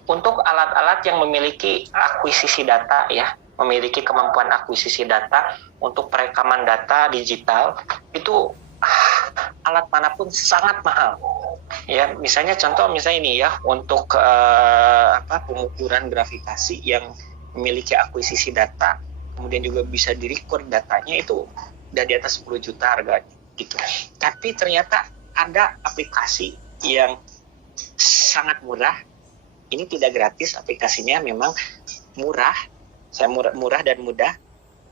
untuk alat-alat yang memiliki akuisisi data ya, memiliki kemampuan akuisisi data untuk perekaman data digital, itu alat manapun sangat mahal. Ya, misalnya ini ya, untuk pengukuran gravitasi yang memiliki akuisisi data, kemudian juga bisa direcord datanya, itu udah di atas 10 juta harganya gitu. Tapi ternyata ada aplikasi yang sangat murah. Ini tidak gratis, aplikasinya memang murah dan mudah,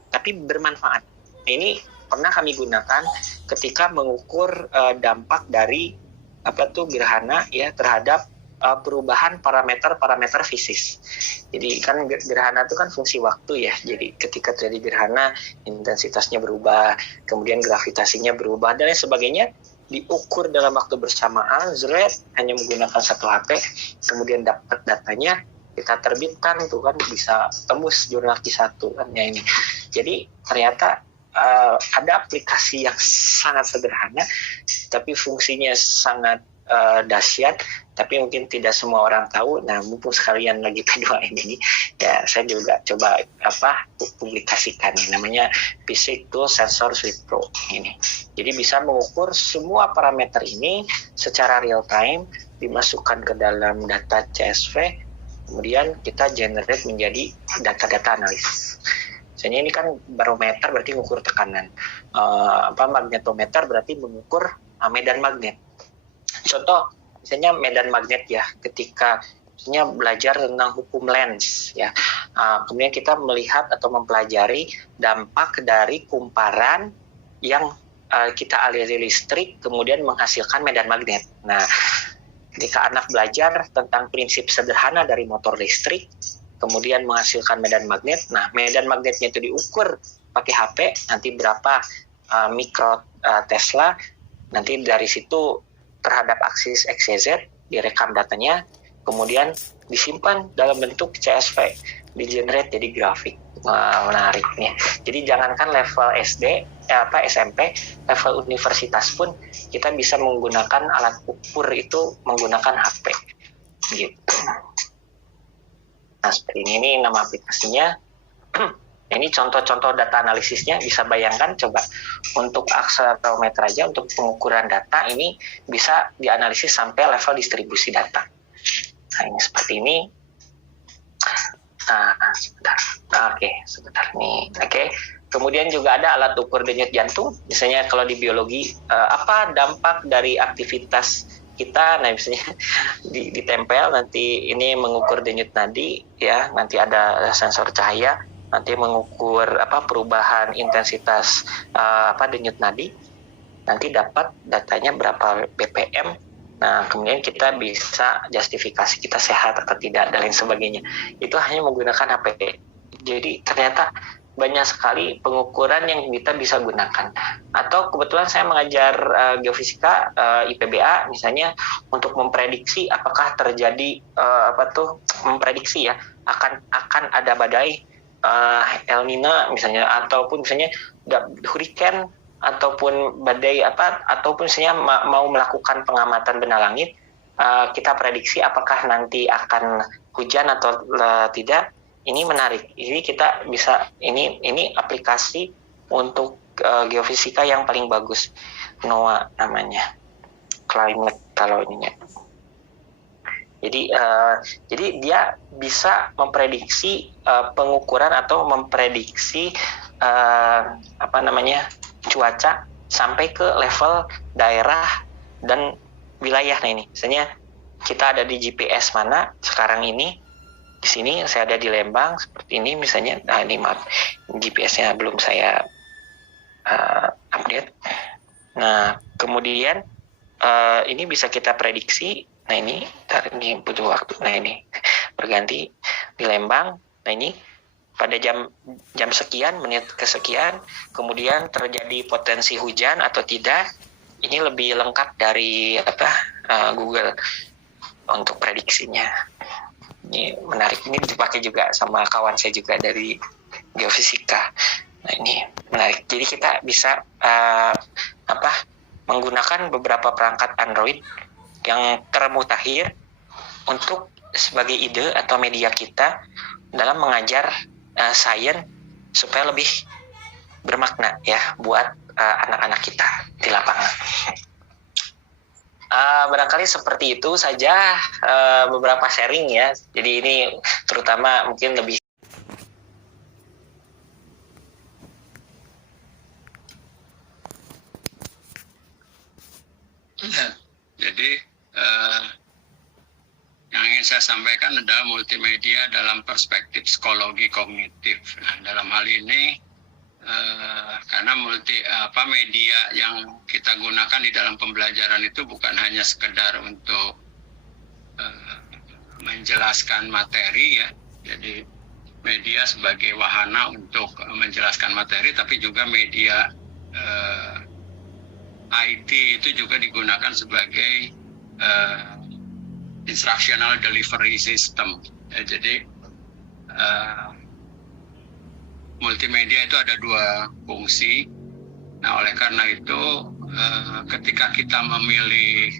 tapi bermanfaat. Ini pernah kami gunakan ketika mengukur dampak dari gerhana ya terhadap perubahan parameter fisis. Jadi kan gerhana itu kan fungsi waktu ya. Jadi ketika terjadi gerhana, intensitasnya berubah, kemudian gravitasinya berubah dan lain sebagainya, diukur dalam waktu bersamaan, hanya menggunakan satu HP, kemudian dapat datanya, kita terbitkan tuh kan, bisa tembus jurnal Q1 kan ya ini. Jadi ternyata ada aplikasi yang sangat sederhana tapi fungsinya sangat dahsyat, tapi mungkin tidak semua orang tahu. Nah, mumpung sekalian lagi P2M ini ya, saya juga coba publikasikan, namanya Physics Tool Sensor Suite Pro ini. Jadi bisa mengukur semua parameter ini secara real time, dimasukkan ke dalam data CSV, kemudian kita generate menjadi data-data analisis. Misalnya ini kan barometer berarti mengukur tekanan, magnetometer berarti mengukur medan magnet. Contoh misalnya medan magnet ya, ketika misalnya belajar tentang hukum Lenz ya, kemudian kita melihat atau mempelajari dampak dari kumparan yang kita aliri listrik kemudian menghasilkan medan magnet. Nah, ketika anak belajar tentang prinsip sederhana dari motor listrik, kemudian menghasilkan medan magnet. Nah, medan magnetnya itu diukur pakai HP, nanti berapa mikro Tesla, nanti dari situ terhadap aksis XYZ direkam datanya, kemudian disimpan dalam bentuk CSV, di-generate jadi grafik. Wah, menarik nih. Jadi jangankan level SD, SMP, level universitas pun kita bisa menggunakan alat ukur itu menggunakan HP. Gitu. Nah, seperti ini nama aplikasinya. Ini contoh-contoh data analisisnya, bisa bayangkan coba untuk akselerometer aja untuk pengukuran data ini bisa dianalisis sampai level distribusi data. Nah, ini seperti ini. Nah, sebentar nih. Oke. Kemudian juga ada alat ukur denyut jantung. Misalnya kalau di biologi, apa dampak dari aktivitas kita, nah misalnya ditempel, nanti ini mengukur denyut nadi ya, nanti ada sensor cahaya, nanti mengukur perubahan intensitas denyut nadi, nanti dapat datanya berapa BPM. Nah, kemudian kita bisa justifikasi kita sehat atau tidak dan lain sebagainya. Itu hanya menggunakan HP. Jadi ternyata banyak sekali pengukuran yang kita bisa gunakan. Atau kebetulan saya mengajar geofisika IPBA misalnya untuk memprediksi apakah terjadi memprediksi ya akan ada badai El Nino misalnya, ataupun misalnya hurricane ataupun badai ataupun misalnya mau melakukan pengamatan benda langit, kita prediksi apakah nanti akan hujan atau tidak. Ini menarik. Ini kita bisa ini aplikasi untuk geofisika yang paling bagus, NOAA namanya, climate kalau ininya. Jadi dia bisa memprediksi pengukuran atau memprediksi cuaca sampai ke level daerah dan wilayah. Nah ini, misalnya kita ada di GPS mana sekarang ini, di sini saya ada di Lembang seperti ini misalnya. Nah ini maaf, GPS-nya belum saya update. Nah kemudian ini bisa kita prediksi. Nah ini butuh waktu. Nah ini berganti di Lembang. Nah ini pada jam sekian, menit kesekian, kemudian terjadi potensi hujan atau tidak. Ini lebih lengkap dari Google untuk prediksinya. Ini menarik. Ini dipakai juga sama kawan saya juga dari geofisika. Nah ini menarik. Jadi kita bisa menggunakan beberapa perangkat Android yang termutakhir untuk sebagai ide atau media kita dalam mengajar sains supaya lebih bermakna ya buat anak-anak kita di lapangan. Barangkali seperti itu saja beberapa sharing ya. Jadi ini terutama mungkin lebih jadi yang ingin saya sampaikan adalah multimedia dalam perspektif psikologi kognitif. Nah, dalam hal ini karena media yang kita gunakan di dalam pembelajaran itu bukan hanya sekedar untuk menjelaskan materi ya. Jadi media sebagai wahana untuk menjelaskan materi, tapi juga media IT itu juga digunakan sebagai instructional delivery system. Ya, jadi multimedia itu ada dua fungsi. Nah, oleh karena itu ketika kita memilih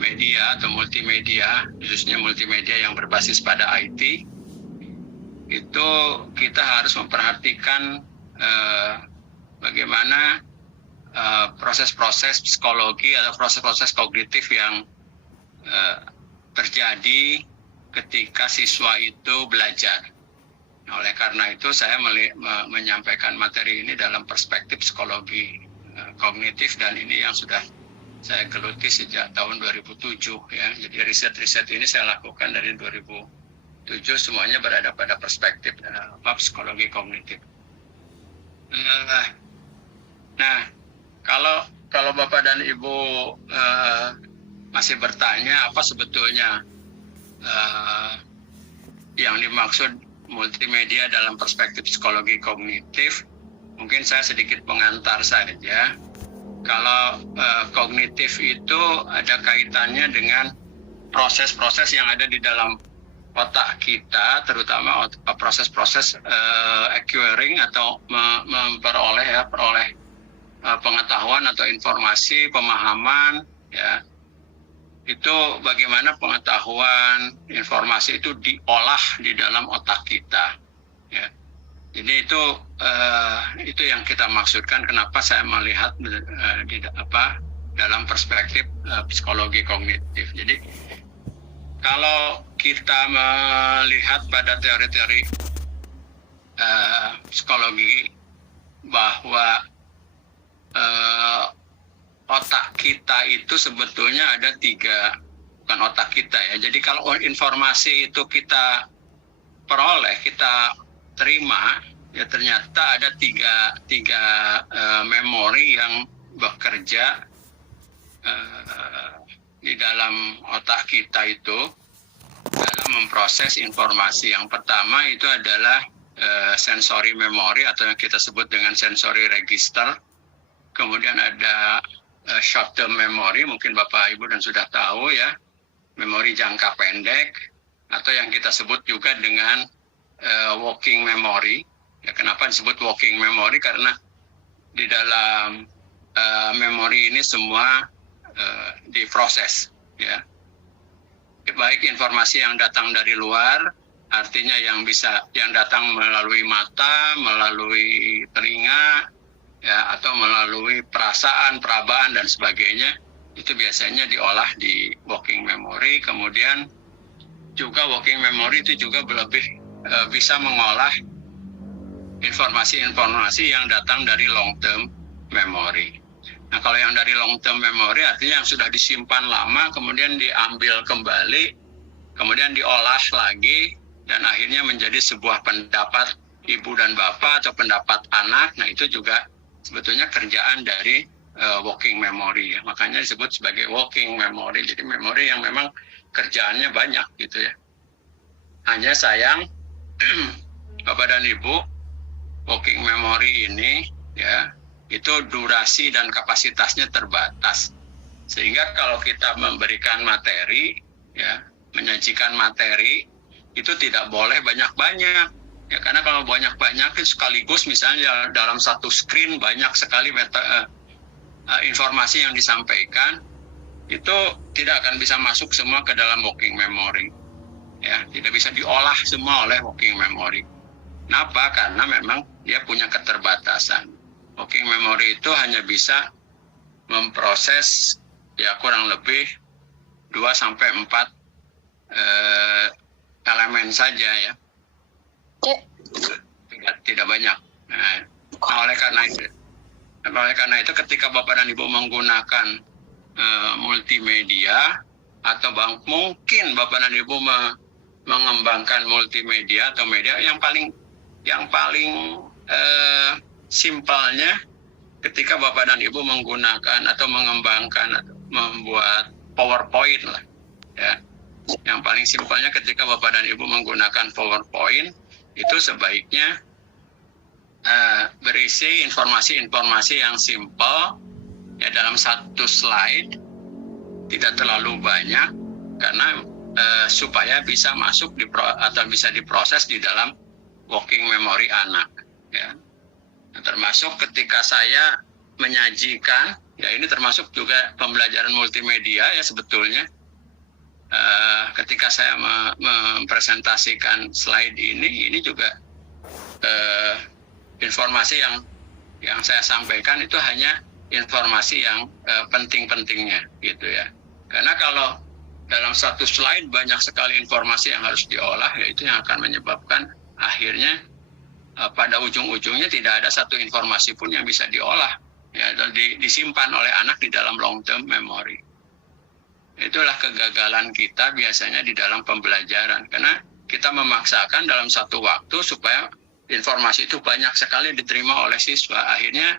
media atau multimedia, khususnya multimedia yang berbasis pada IT, itu kita harus memperhatikan bagaimana proses-proses psikologi atau proses-proses kognitif yang terjadi ketika siswa itu belajar. Nah, oleh karena itu saya menyampaikan materi ini dalam perspektif psikologi kognitif, dan ini yang sudah saya geluti sejak tahun 2007 ya. Jadi riset-riset ini saya lakukan dari 2007, semuanya berada pada perspektif psikologi kognitif. Nah, kalau Bapak dan Ibu masih bertanya apa sebetulnya yang dimaksud multimedia dalam perspektif psikologi kognitif, mungkin saya sedikit pengantar saja. Kalau kognitif itu ada kaitannya dengan proses-proses yang ada di dalam otak kita, terutama proses-proses acquiring atau memperoleh pengetahuan atau informasi, pemahaman ya. Itu bagaimana pengetahuan, informasi itu diolah di dalam otak kita. Ya. Jadi itu yang kita maksudkan. Kenapa saya melihat dalam perspektif psikologi kognitif. Jadi kalau kita melihat pada teori-teori psikologi bahwa otak kita itu sebetulnya ada tiga, bukan otak kita ya. Jadi kalau informasi itu kita peroleh, kita terima, ya ternyata ada tiga memori yang bekerja di dalam otak kita itu dalam memproses informasi. Yang pertama itu adalah sensory memory atau yang kita sebut dengan sensory register. Kemudian ada short term memory, mungkin Bapak Ibu dan sudah tahu ya, memori jangka pendek, atau yang kita sebut juga dengan working memory. Ya, kenapa disebut working memory? Karena di dalam memori ini semua diproses, ya. Baik informasi yang datang dari luar, artinya yang datang melalui mata, melalui telinga, ya, atau melalui perasaan, perabaan dan sebagainya, itu biasanya diolah di working memory. Kemudian juga working memory itu juga lebih bisa mengolah informasi-informasi yang datang dari long term memory. Nah, kalau yang dari long term memory artinya yang sudah disimpan lama, kemudian diambil kembali, kemudian diolah lagi, dan akhirnya menjadi sebuah pendapat ibu dan bapak atau pendapat anak. Nah, itu juga sebetulnya kerjaan dari working memory, ya. Makanya disebut sebagai working memory. Jadi memori yang memang kerjaannya banyak gitu ya. Hanya sayang Bapak dan Ibu, working memory ini ya itu durasi dan kapasitasnya terbatas. Sehingga kalau kita memberikan materi, ya, menyajikan materi itu tidak boleh banyak-banyak. Ya, karena kalau banyak-banyak sekaligus misalnya dalam satu screen banyak sekali informasi yang disampaikan, itu tidak akan bisa masuk semua ke dalam working memory. Ya, tidak bisa diolah semua oleh working memory. Kenapa? Karena memang dia punya keterbatasan. Working memory itu hanya bisa memproses ya kurang lebih 2-4 elemen saja, ya. Tidak banyak. Nah, oleh karena itu ketika Bapak dan Ibu menggunakan multimedia atau mungkin Bapak dan Ibu mengembangkan multimedia atau media yang paling simpelnya ketika Bapak dan Ibu menggunakan atau mengembangkan atau membuat PowerPoint lah, ya. Yang paling simpelnya ketika Bapak dan Ibu menggunakan PowerPoint itu sebaiknya berisi informasi-informasi yang simpel, ya, dalam satu slide, tidak terlalu banyak, karena supaya bisa masuk atau bisa diproses di dalam working memory anak, ya. Nah, termasuk ketika saya menyajikan, ya, ini termasuk juga pembelajaran multimedia, ya, sebetulnya. Ketika saya mempresentasikan slide ini juga informasi yang saya sampaikan itu hanya informasi yang penting-pentingnya, gitu ya. Karena kalau dalam satu slide banyak sekali informasi yang harus diolah, ya, itu yang akan menyebabkan akhirnya pada ujung-ujungnya tidak ada satu informasi pun yang bisa diolah, ya, dan disimpan oleh anak di dalam long term memory. Itulah kegagalan kita biasanya di dalam pembelajaran, karena kita memaksakan dalam satu waktu supaya informasi itu banyak sekali diterima oleh siswa. Akhirnya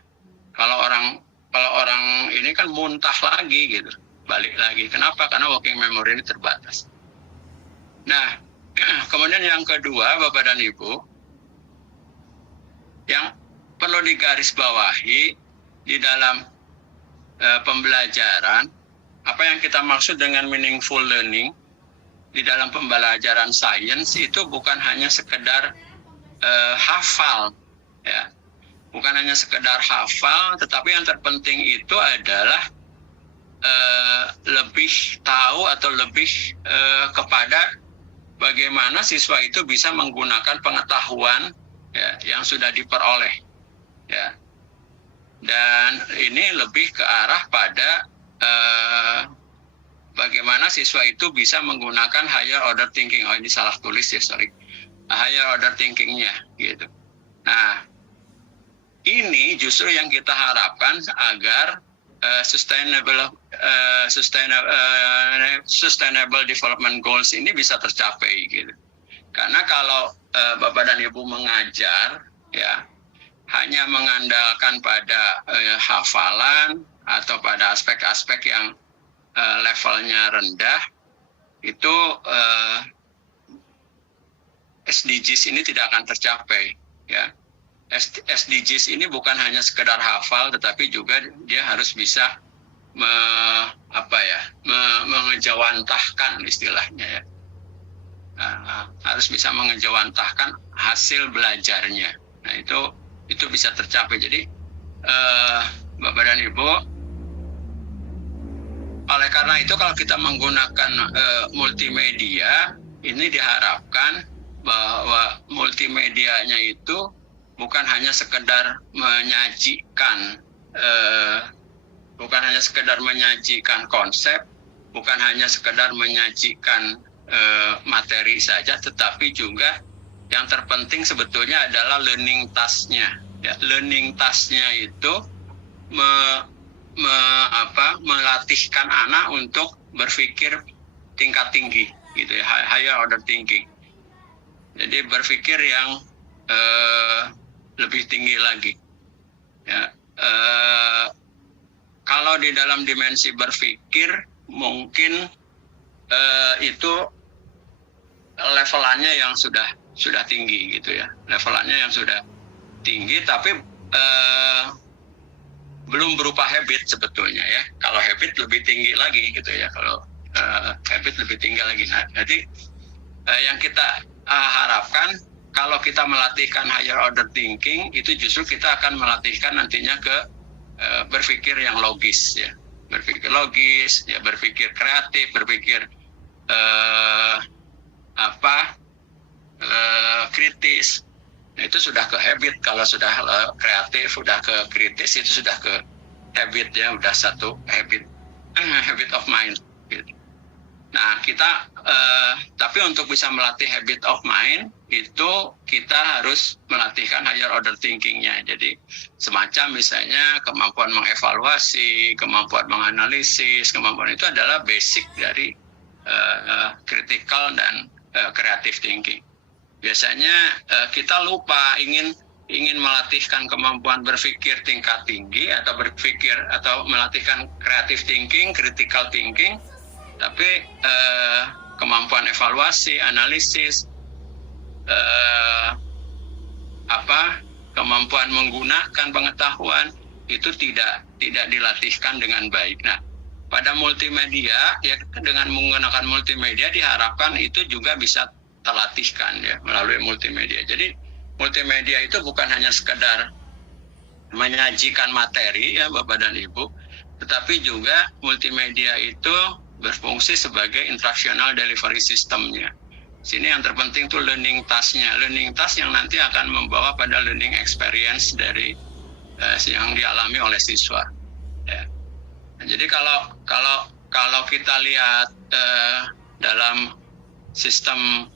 kalau orang ini kan muntah lagi gitu, balik lagi. Kenapa? Karena working memory ini terbatas. Nah, kemudian yang kedua, Bapak dan Ibu, yang perlu digarisbawahi di dalam pembelajaran, apa yang kita maksud dengan meaningful learning di dalam pembelajaran sains itu bukan hanya sekedar hafal, ya, bukan hanya sekedar hafal, tetapi yang terpenting itu adalah lebih tahu atau lebih kepada bagaimana siswa itu bisa menggunakan pengetahuan, ya, yang sudah diperoleh, ya. Dan ini lebih ke arah pada bagaimana siswa itu bisa menggunakan higher order thinking. Oh, ini salah tulis ya, sorry. Higher order thinkingnya, gitu. Nah, ini justru yang kita harapkan agar sustainable development goals ini bisa tercapai, gitu. Karena kalau Bapak dan Ibu mengajar, ya, hanya mengandalkan pada hafalan atau pada aspek-aspek yang levelnya rendah, itu SDGs ini tidak akan tercapai, ya. SDGs ini bukan hanya sekedar hafal, tetapi juga dia harus bisa mengejawantahkan istilahnya, ya. harus bisa mengejawantahkan hasil belajarnya. Nah itu bisa tercapai. Jadi Bapak dan Ibu, oleh karena itu kalau kita menggunakan multimedia, ini diharapkan bahwa multimedianya itu bukan hanya sekedar menyajikan konsep, bukan hanya sekedar menyajikan materi saja, tetapi juga yang terpenting sebetulnya adalah learning task-nya. Ya, learning task-nya itu melatihkan anak untuk berpikir tingkat tinggi, gitu ya, higher order thinking. Jadi berpikir yang lebih tinggi lagi. Ya, kalau di dalam dimensi berpikir mungkin itu levelannya yang sudah tinggi, gitu ya, levelannya yang sudah tinggi, tapi belum berupa habit sebetulnya ya. Kalau habit lebih tinggi lagi, gitu ya, kalau habit lebih tinggi lagi. Nah, jadi yang kita harapkan kalau kita melatihkan higher order thinking, itu justru kita akan melatihkan nantinya ke berpikir yang logis, ya, berpikir logis, ya, berpikir kreatif, berpikir kritis. Nah, itu sudah ke habit. Kalau sudah kreatif, sudah ke kritis, itu sudah ke habit, ya, udah satu habit of mind. Gitu. Nah, kita tapi untuk bisa melatih habit of mind itu kita harus melatihkan higher order thinking-nya. Jadi semacam misalnya kemampuan mengevaluasi, kemampuan menganalisis, kemampuan itu adalah basic dari critical dan creative thinking. Biasanya kita lupa ingin melatihkan kemampuan berpikir tingkat tinggi atau melatihkan creative thinking, critical thinking, tapi kemampuan evaluasi, analisis, kemampuan menggunakan pengetahuan itu tidak dilatihkan dengan baik. Nah, pada multimedia, ya, dengan menggunakan multimedia diharapkan itu juga bisa terlatihkan, ya, melalui multimedia. Jadi multimedia itu bukan hanya sekedar menyajikan materi, ya, Bapak dan Ibu, tetapi juga multimedia itu berfungsi sebagai instructional delivery system-nya. Sini yang terpenting tuh learning task-nya, learning task yang nanti akan membawa pada learning experience dari yang dialami oleh siswa. Ya. Nah, jadi kalau kita lihat dalam sistem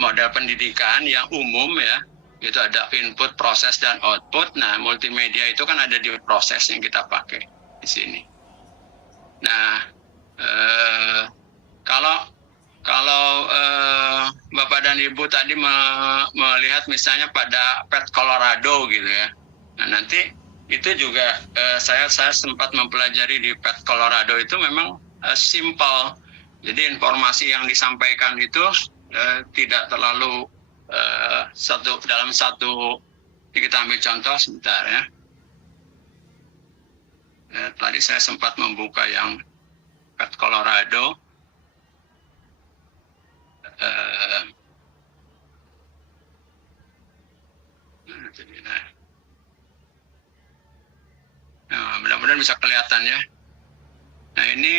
model pendidikan yang umum, ya, itu ada input, proses, dan output. Nah, multimedia itu kan ada di proses yang kita pakai di sini. Nah, kalau Bapak dan Ibu tadi melihat misalnya pada PET Colorado, gitu ya. Nah, nanti itu juga saya sempat mempelajari di PET Colorado itu memang simple. Jadi informasi yang disampaikan itu tidak terlalu dalam satu. Kita ambil contoh sebentar, ya. Tadi saya sempat membuka yang PET Colorado. Nah, mudah-mudahan bisa kelihatan, ya. Nah, ini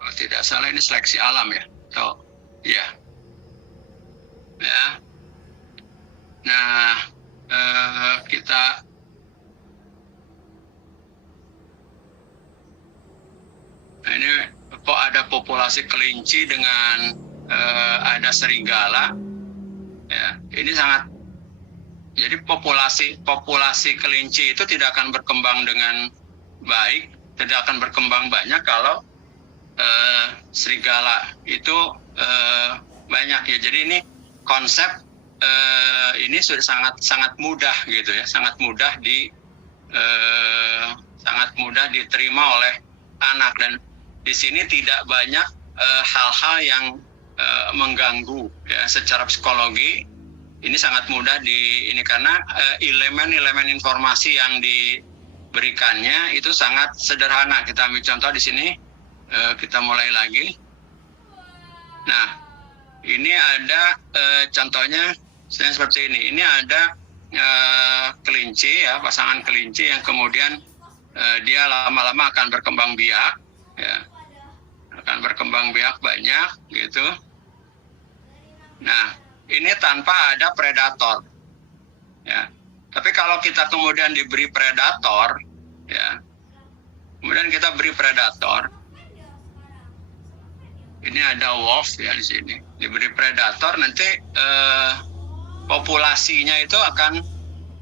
kalau tidak salah ini seleksi alam, ya. So, iya. Ya. Nah, kita ini kok ada populasi kelinci dengan ada serigala, ya. Ini sangat, jadi populasi kelinci itu tidak akan berkembang dengan baik, tidak akan berkembang banyak kalau serigala itu banyak, ya. Jadi ini konsep ini sudah sangat mudah, gitu ya, sangat mudah diterima oleh anak, dan di sini tidak banyak hal-hal yang mengganggu, ya, secara psikologi. Ini sangat mudah karena elemen-elemen informasi yang berikannya itu sangat sederhana. Kita ambil contoh di sini, kita mulai lagi. Nah, ini ada contohnya seperti ini. Ini ada kelinci ya, pasangan kelinci yang kemudian dia lama-lama akan berkembang biak, ya, akan berkembang biak banyak gitu. Nah, ini tanpa ada predator, ya. Tapi kalau kita kemudian diberi predator, ya, kemudian kita beri predator. Ini ada wolf ya di sini. Diberi predator nanti populasinya itu akan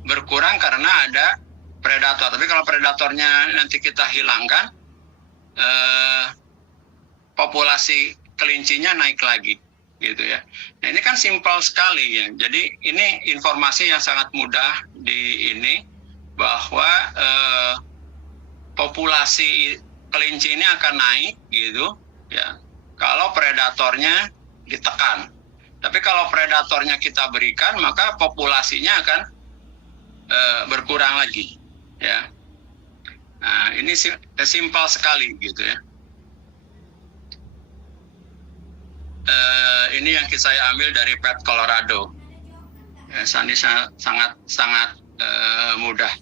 berkurang karena ada predator. Tapi kalau predatornya nanti kita hilangkan, populasi kelincinya naik lagi, gitu ya. Nah ini kan simpel sekali ya. Jadi ini informasi yang sangat mudah di ini bahwa populasi kelinci ini akan naik, gitu ya. Kalau predatornya ditekan. Tapi kalau predatornya kita berikan, maka populasinya akan berkurang lagi, ya. Nah, ini simpel sekali, gitu ya. Ini yang saya ambil dari Pet Colorado. Ya, Sandi sangat mudah.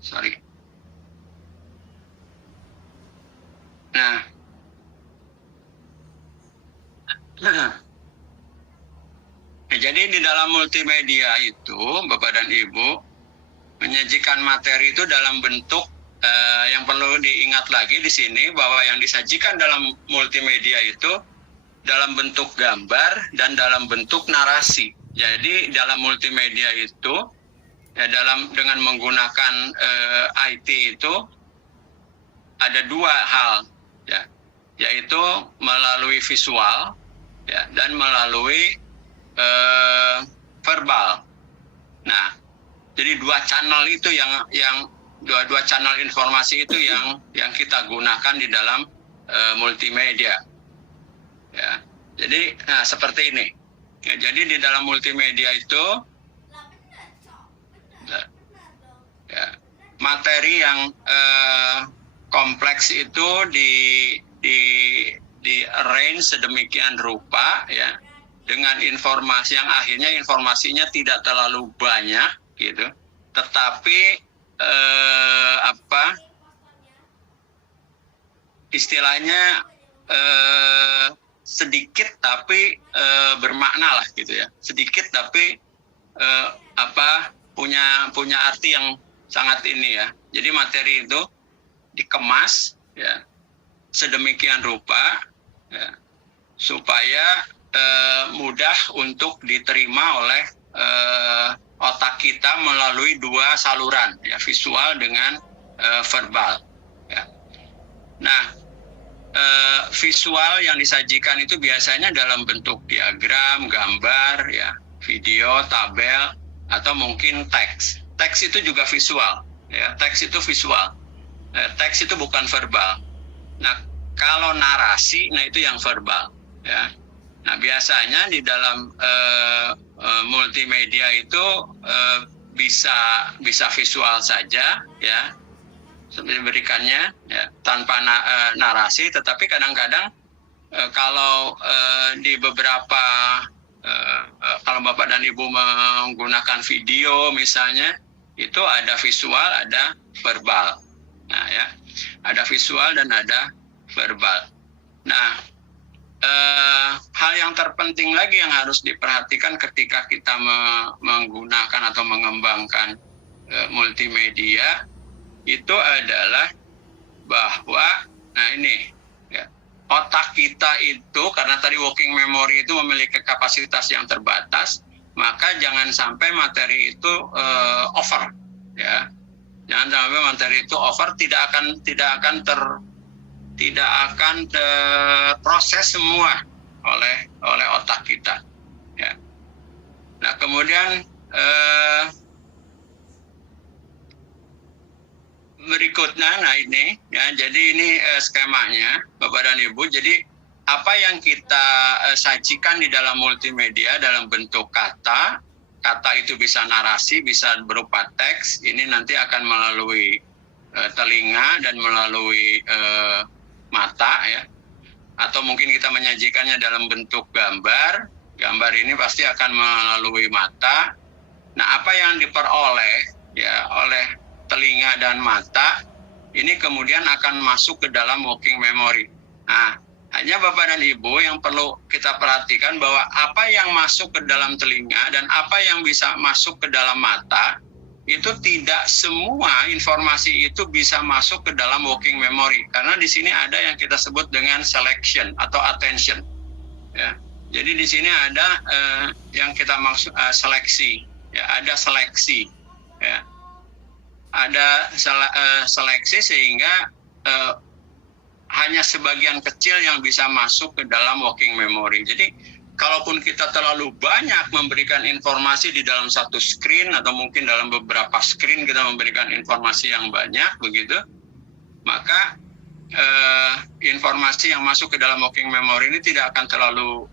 Sorry. Nah, jadi di dalam multimedia itu, Bapak dan Ibu, menyajikan materi itu dalam bentuk yang perlu diingat lagi di sini bahwa yang disajikan dalam multimedia itu dalam bentuk gambar dan dalam bentuk narasi. Jadi dalam multimedia itu ya, dengan menggunakan IT itu ada dua hal, ya, yaitu melalui visual, ya, dan melalui verbal. Nah, jadi dua channel itu yang dua channel informasi itu yang kita gunakan di dalam multimedia. Ya, jadi seperti ini. Ya, jadi di dalam multimedia itu ya, materi yang kompleks itu di arrange sedemikian rupa, ya, dengan informasi yang akhirnya informasinya tidak terlalu banyak, gitu, tetapi istilahnya sedikit tapi bermakna lah, gitu ya, sedikit tapi punya arti yang sangat ini ya. Jadi materi itu dikemas ya sedemikian rupa ya, supaya mudah untuk diterima oleh otak kita melalui dua saluran ya, visual dengan verbal ya. Nah, visual yang disajikan itu biasanya dalam bentuk diagram, gambar ya, video, tabel, atau mungkin teks. Teks itu juga visual ya, teks itu visual. Teks itu bukan verbal. Nah, kalau narasi, nah itu yang verbal ya. Nah, biasanya di dalam multimedia itu bisa visual saja ya, diberikannya ya, tanpa narasi. Tetapi kadang-kadang kalau di beberapa kalau Bapak dan Ibu menggunakan video misalnya, itu ada visual, ada verbal. Nah ya, ada visual dan ada verbal. Nah, hal yang terpenting lagi yang harus diperhatikan ketika kita menggunakan atau mengembangkan multimedia itu adalah bahwa, nah ini ya, otak kita itu karena tadi working memory itu memiliki kapasitas yang terbatas, maka jangan sampai materi itu over ya. Jangan sampai materi itu over, tidak akan terproses semua oleh otak kita ya. Nah, kemudian berikutnya, nah ini ya, jadi ini skemanya Bapak dan Ibu. Jadi apa yang kita sajikan di dalam multimedia dalam bentuk kata kata itu bisa narasi, bisa berupa teks, ini nanti akan melalui telinga dan melalui mata ya, atau mungkin kita menyajikannya dalam bentuk gambar. Gambar ini pasti akan melalui mata. Nah, apa yang diperoleh ya oleh telinga dan mata ini kemudian akan masuk ke dalam working memory. Nah, hanya Bapak dan Ibu yang perlu kita perhatikan bahwa apa yang masuk ke dalam telinga dan apa yang bisa masuk ke dalam mata itu tidak semua informasi itu bisa masuk ke dalam working memory, karena di sini ada yang kita sebut dengan selection atau attention ya. Jadi di sini ada yang kita maksud seleksi ya, ada seleksi ya, ada seleksi sehingga hanya sebagian kecil yang bisa masuk ke dalam working memory. Jadi kalaupun kita terlalu banyak memberikan informasi di dalam satu screen atau mungkin dalam beberapa screen kita memberikan informasi yang banyak begitu, maka informasi yang masuk ke dalam working memory ini tidak akan terlalu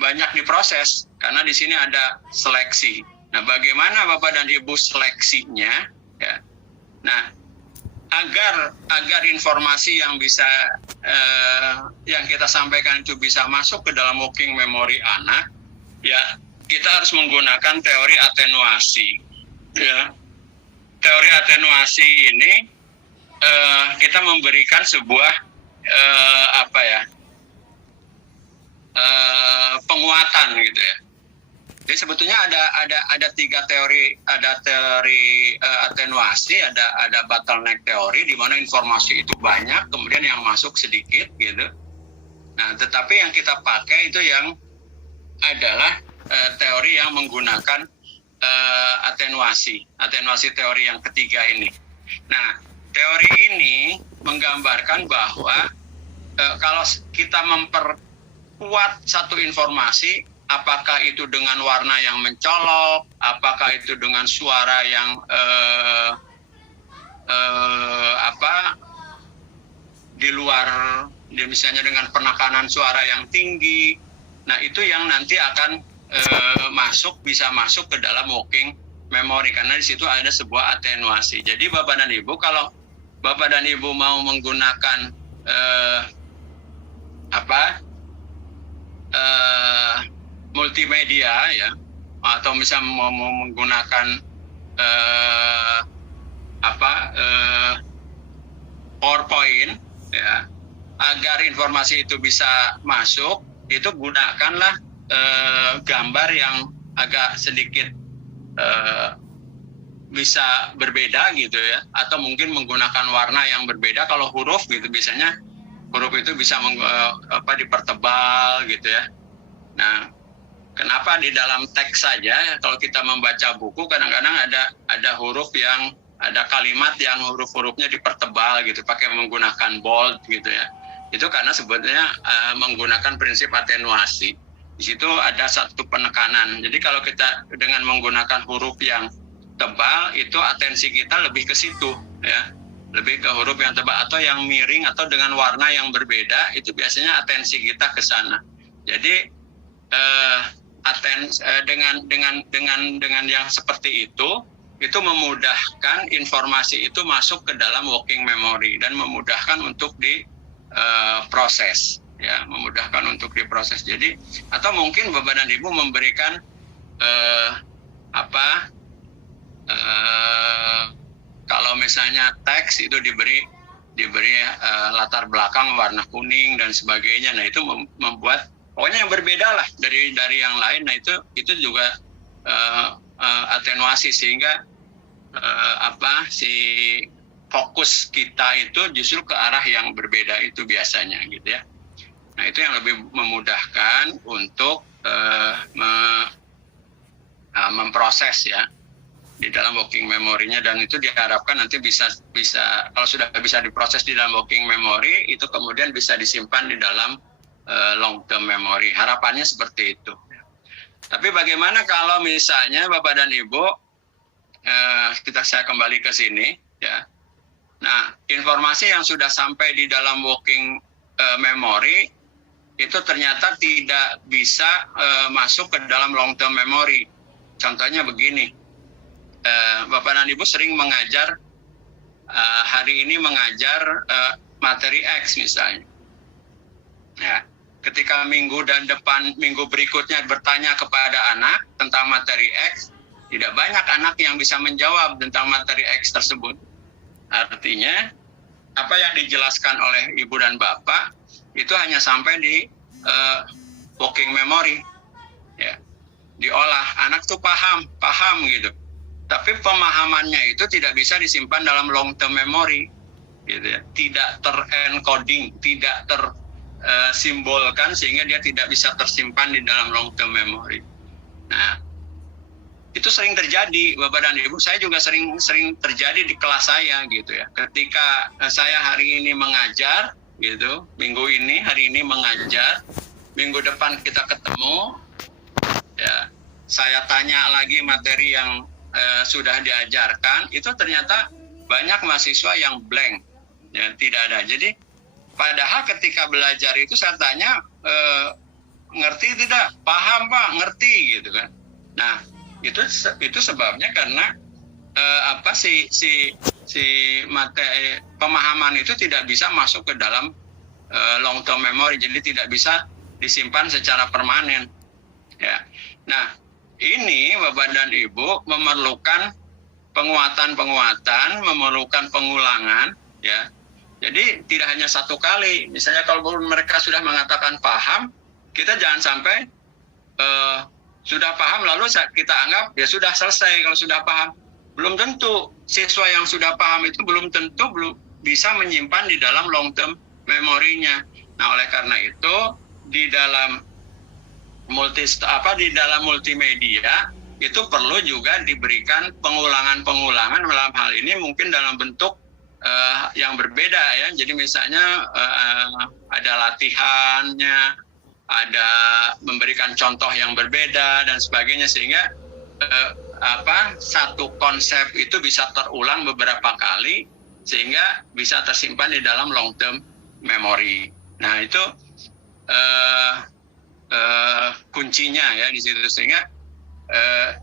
banyak diproses karena di sini ada seleksi. Nah, bagaimana Bapak dan Ibu seleksinya ya? Nah, agar informasi yang bisa yang kita sampaikan itu bisa masuk ke dalam working memory anak, ya kita harus menggunakan teori atenuasi. Ya, teori atenuasi ini kita memberikan sebuah penguatan gitu ya. Jadi sebetulnya ada tiga teori, ada teori atenuasi, ada bottleneck teori di mana informasi itu banyak, kemudian yang masuk sedikit gitu. Nah, tetapi yang kita pakai itu yang adalah teori yang menggunakan atenuasi teori yang ketiga ini. Nah, teori ini menggambarkan bahwa kalau kita memperkuat satu informasi, apakah itu dengan warna yang mencolok, apakah itu dengan suara yang di luar, misalnya dengan penekanan suara yang tinggi. Nah, itu yang nanti akan bisa masuk ke dalam working memory karena di situ ada sebuah atenuasi. Jadi Bapak dan Ibu, kalau Bapak dan Ibu mau menggunakan multimedia ya, atau misalnya mau menggunakan PowerPoint ya, agar informasi itu bisa masuk, itu gunakanlah gambar yang agak sedikit bisa berbeda gitu ya, atau mungkin menggunakan warna yang berbeda. Kalau huruf gitu, biasanya huruf itu bisa dipertebal gitu ya. Nah, kenapa di dalam teks saja, kalau kita membaca buku kadang-kadang ada huruf yang, ada kalimat yang huruf-hurufnya dipertebal gitu, pakai menggunakan bold gitu ya. Itu karena sebetulnya menggunakan prinsip atenuasi. Di situ ada satu penekanan. Jadi kalau kita dengan menggunakan huruf yang tebal, itu atensi kita lebih ke situ ya. Lebih ke huruf yang tebal atau yang miring atau dengan warna yang berbeda, itu biasanya atensi kita ke sana. Jadi dengan yang seperti itu memudahkan informasi itu masuk ke dalam working memory dan memudahkan untuk diproses ya, memudahkan untuk diproses. Jadi atau mungkin Bapak dan Ibu memberikan kalau misalnya teks itu diberi latar belakang warna kuning dan sebagainya. Nah, itu membuat pokoknya yang berbeda lah dari yang lain. Nah, itu juga atenuasi sehingga si fokus kita itu justru ke arah yang berbeda itu biasanya gitu ya. Nah, itu yang lebih memudahkan untuk memproses ya di dalam working memory-nya, dan itu diharapkan nanti bisa kalau sudah bisa diproses di dalam working memory, itu kemudian bisa disimpan di dalam long term memory. Harapannya seperti itu. Tapi bagaimana kalau misalnya Bapak dan Ibu, saya kembali ke sini ya. Nah, informasi yang sudah sampai di dalam working memory itu ternyata tidak bisa masuk ke dalam long term memory. Contohnya begini, Bapak dan Ibu sering mengajar, hari ini mengajar materi X misalnya. Ya, ketika minggu berikutnya bertanya kepada anak tentang materi X, tidak banyak anak yang bisa menjawab tentang materi X tersebut. Artinya, apa yang dijelaskan oleh Ibu dan Bapak itu hanya sampai di working memory. Ya, diolah, anak tuh paham gitu. Tapi pemahamannya itu tidak bisa disimpan dalam long term memory. Gitu ya. Tidak terencoding, tidak simbolkan sehingga dia tidak bisa tersimpan di dalam long term memory. Nah, itu sering terjadi, Bapak dan Ibu. Saya juga sering terjadi di kelas saya gitu ya. Ketika saya hari ini mengajar gitu, hari ini mengajar, minggu depan kita ketemu, ya saya tanya lagi materi yang sudah diajarkan, itu ternyata banyak mahasiswa yang blank, ya tidak ada. Jadi padahal ketika belajar itu saya tanya, ngerti tidak? Paham Pak, ngerti gitu kan. Nah, itu sebabnya karena materi pemahaman itu tidak bisa masuk ke dalam long term memory, jadi tidak bisa disimpan secara permanen. Ya. Nah, ini Bapak dan Ibu memerlukan penguatan, memerlukan pengulangan, ya. Jadi tidak hanya satu kali. Misalnya kalau mereka sudah mengatakan paham, kita jangan sampai sudah paham lalu kita anggap ya sudah selesai kalau sudah paham. Belum tentu siswa yang sudah paham itu belum tentu bisa menyimpan di dalam long term memorinya. Nah, oleh karena itu di dalam multimedia itu perlu juga diberikan pengulangan dalam hal ini mungkin dalam bentuk yang berbeda ya. Jadi misalnya ada latihannya, ada memberikan contoh yang berbeda dan sebagainya sehingga satu konsep itu bisa terulang beberapa kali sehingga bisa tersimpan di dalam long term memory. Nah, itu kuncinya ya di situ sehingga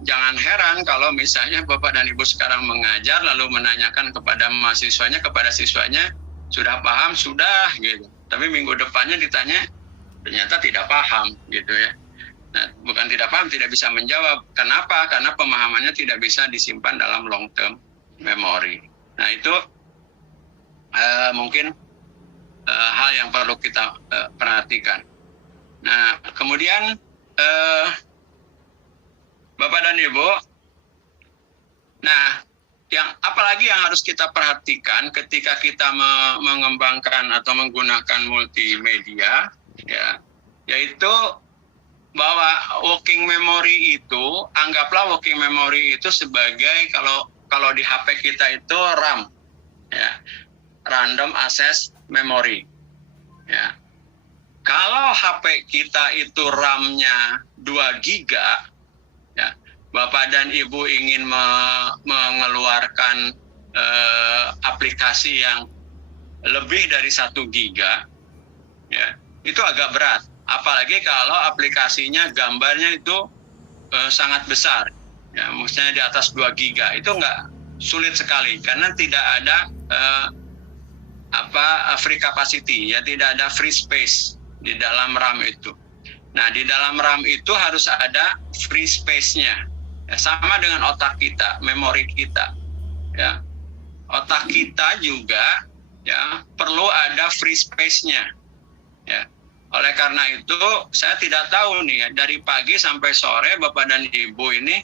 jangan heran kalau misalnya Bapak dan Ibu sekarang mengajar lalu menanyakan kepada mahasiswanya, kepada siswanya sudah paham, sudah gitu. Tapi minggu depannya ditanya ternyata tidak paham gitu ya. Nah, bukan tidak paham, tidak bisa menjawab. Kenapa? Karena pemahamannya tidak bisa disimpan dalam long term memory. Nah, itu mungkin hal yang perlu kita perhatikan. Nah, kemudian Bapak dan Ibu, nah, apalagi yang harus kita perhatikan ketika kita mengembangkan atau menggunakan multimedia, ya, yaitu bahwa working memory itu, anggaplah working memory itu sebagai kalau di HP kita itu RAM, ya, random access memory, ya. Kalau HP kita itu RAM-nya 2 giga, ya, Bapak dan Ibu ingin mengeluarkan aplikasi yang lebih dari 1 giga, ya, itu agak berat. Apalagi kalau aplikasinya gambarnya itu sangat besar, ya, maksudnya di atas 2 giga, itu nggak sulit sekali karena tidak ada free capacity, ya, tidak ada free space di dalam RAM itu. Nah, di dalam RAM itu harus ada free space-nya. Ya, sama dengan otak kita, memori kita. Ya. Otak kita juga ya perlu ada free space-nya. Ya. Oleh karena itu, saya tidak tahu nih ya, dari pagi sampai sore Bapak dan Ibu ini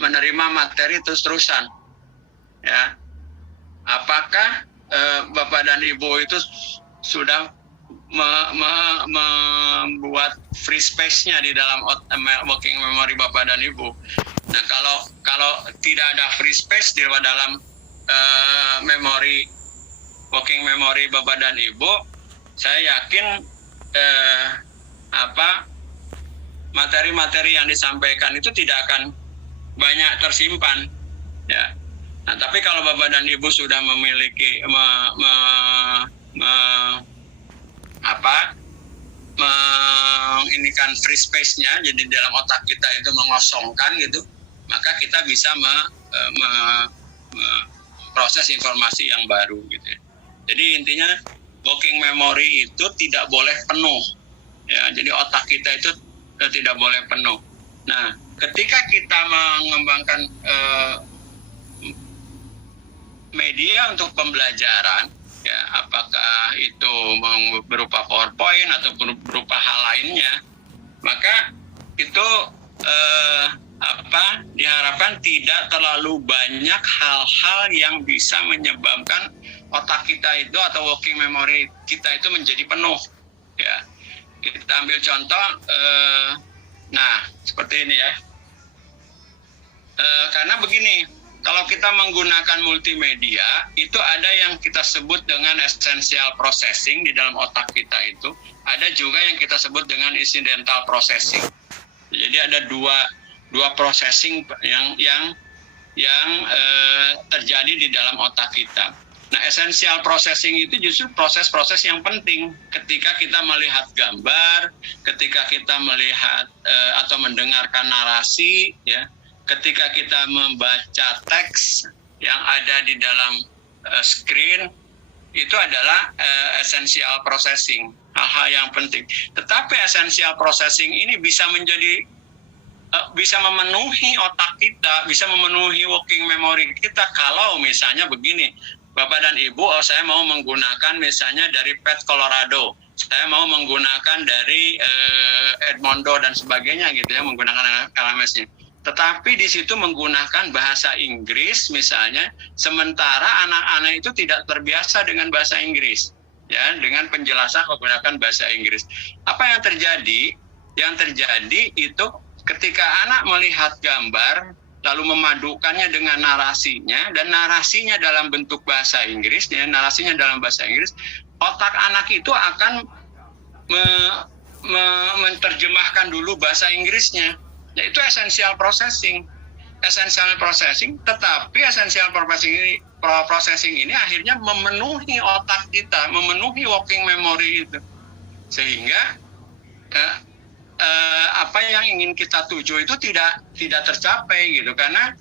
menerima materi terus-terusan. Ya. Apakah Bapak dan Ibu itu sudah membuat free space-nya di dalam working memory Bapak dan Ibu? Nah, kalau tidak ada free space di dalam working memory Bapak dan Ibu, saya yakin materi-materi yang disampaikan itu tidak akan banyak tersimpan, ya. Nah, tapi kalau Bapak dan Ibu sudah memiliki menginikan free space-nya, jadi dalam otak kita itu mengosongkan gitu, maka kita bisa proses informasi yang baru gitu. Jadi intinya working memory itu tidak boleh penuh, ya. Jadi otak kita itu tidak boleh penuh. Nah, ketika kita mengembangkan media untuk pembelajaran, ya, apakah itu berupa PowerPoint atau berupa hal lainnya, maka itu diharapkan tidak terlalu banyak hal-hal yang bisa menyebabkan otak kita itu atau working memory kita itu menjadi penuh, ya. Kita ambil contoh, nah seperti ini ya, karena begini, kalau kita menggunakan multimedia, itu ada yang kita sebut dengan essential processing di dalam otak kita itu. Ada juga yang kita sebut dengan incidental processing. Jadi ada dua processing yang terjadi di dalam otak kita. Nah, essential processing itu justru proses-proses yang penting ketika kita melihat gambar, ketika kita melihat atau mendengarkan narasi, ya. Ketika kita membaca teks yang ada di dalam screen, itu adalah essential processing, hal-hal yang penting. Tetapi essential processing ini bisa memenuhi otak kita, bisa memenuhi working memory kita kalau misalnya begini, Bapak dan Ibu, saya mau menggunakan misalnya dari Pet Colorado, saya mau menggunakan dari Edmondo dan sebagainya gitu ya, menggunakan LMS-nya. Tetapi di situ menggunakan bahasa Inggris misalnya, sementara anak-anak itu tidak terbiasa dengan bahasa Inggris, ya, dengan penjelasan menggunakan bahasa Inggris. Apa yang terjadi? Yang terjadi itu ketika anak melihat gambar, lalu memadukannya dengan narasinya, dan narasinya dalam bentuk bahasa Inggris, ya, narasinya dalam bahasa Inggris, otak anak itu akan menerjemahkan dulu bahasa Inggrisnya. Yaitu essential processing. Tetapi essential processing ini akhirnya memenuhi otak kita, memenuhi working memory itu. Sehingga apa yang ingin kita tuju itu tidak tercapai gitu, karena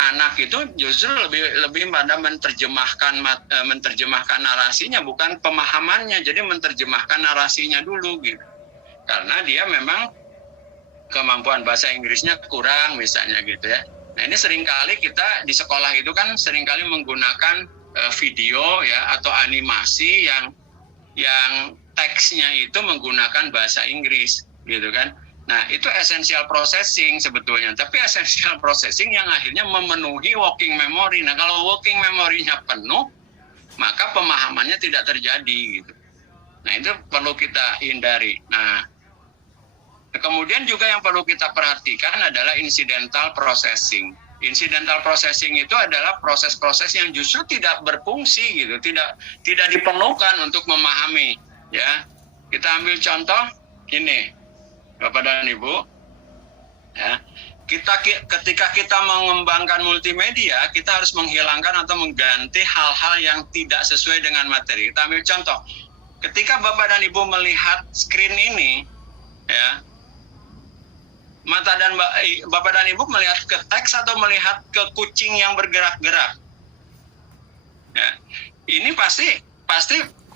anak itu justru lebih pada menerjemahkan narasinya, bukan pemahamannya. Jadi menerjemahkan narasinya dulu gitu. Karena dia memang kemampuan bahasa Inggrisnya kurang misalnya gitu ya. Nah, ini seringkali kita di sekolah itu kan seringkali menggunakan video ya atau animasi yang teksnya itu menggunakan bahasa Inggris gitu kan. Nah, itu essential processing sebetulnya, tapi essential processing yang akhirnya memenuhi working memory. Nah, kalau working memory-nya penuh, maka pemahamannya tidak terjadi gitu. Nah, itu perlu kita hindari. Nah, kemudian juga yang perlu kita perhatikan adalah incidental processing. Incidental processing itu adalah proses-proses yang justru tidak berfungsi gitu, tidak diperlukan untuk memahami, ya. Kita ambil contoh ini, Bapak dan Ibu, ya. Ketika kita mengembangkan multimedia, kita harus menghilangkan atau mengganti hal-hal yang tidak sesuai dengan materi. Kita ambil contoh, ketika Bapak dan Ibu melihat screen ini, ya, mata dan Bapak dan Ibu melihat ke teks atau melihat ke kucing yang bergerak-gerak? Ya, ini pasti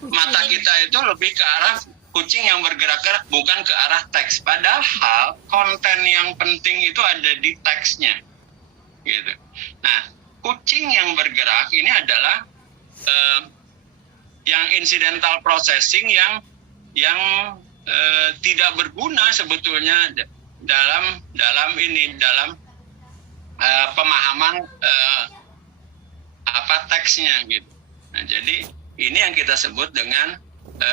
mata kita itu lebih ke arah kucing yang bergerak-gerak, bukan ke arah teks. Padahal konten yang penting itu ada di teksnya, gitu. Nah, kucing yang bergerak ini adalah yang incidental processing yang tidak berguna sebetulnya dalam pemahaman teksnya gitu. Nah, jadi ini yang kita sebut dengan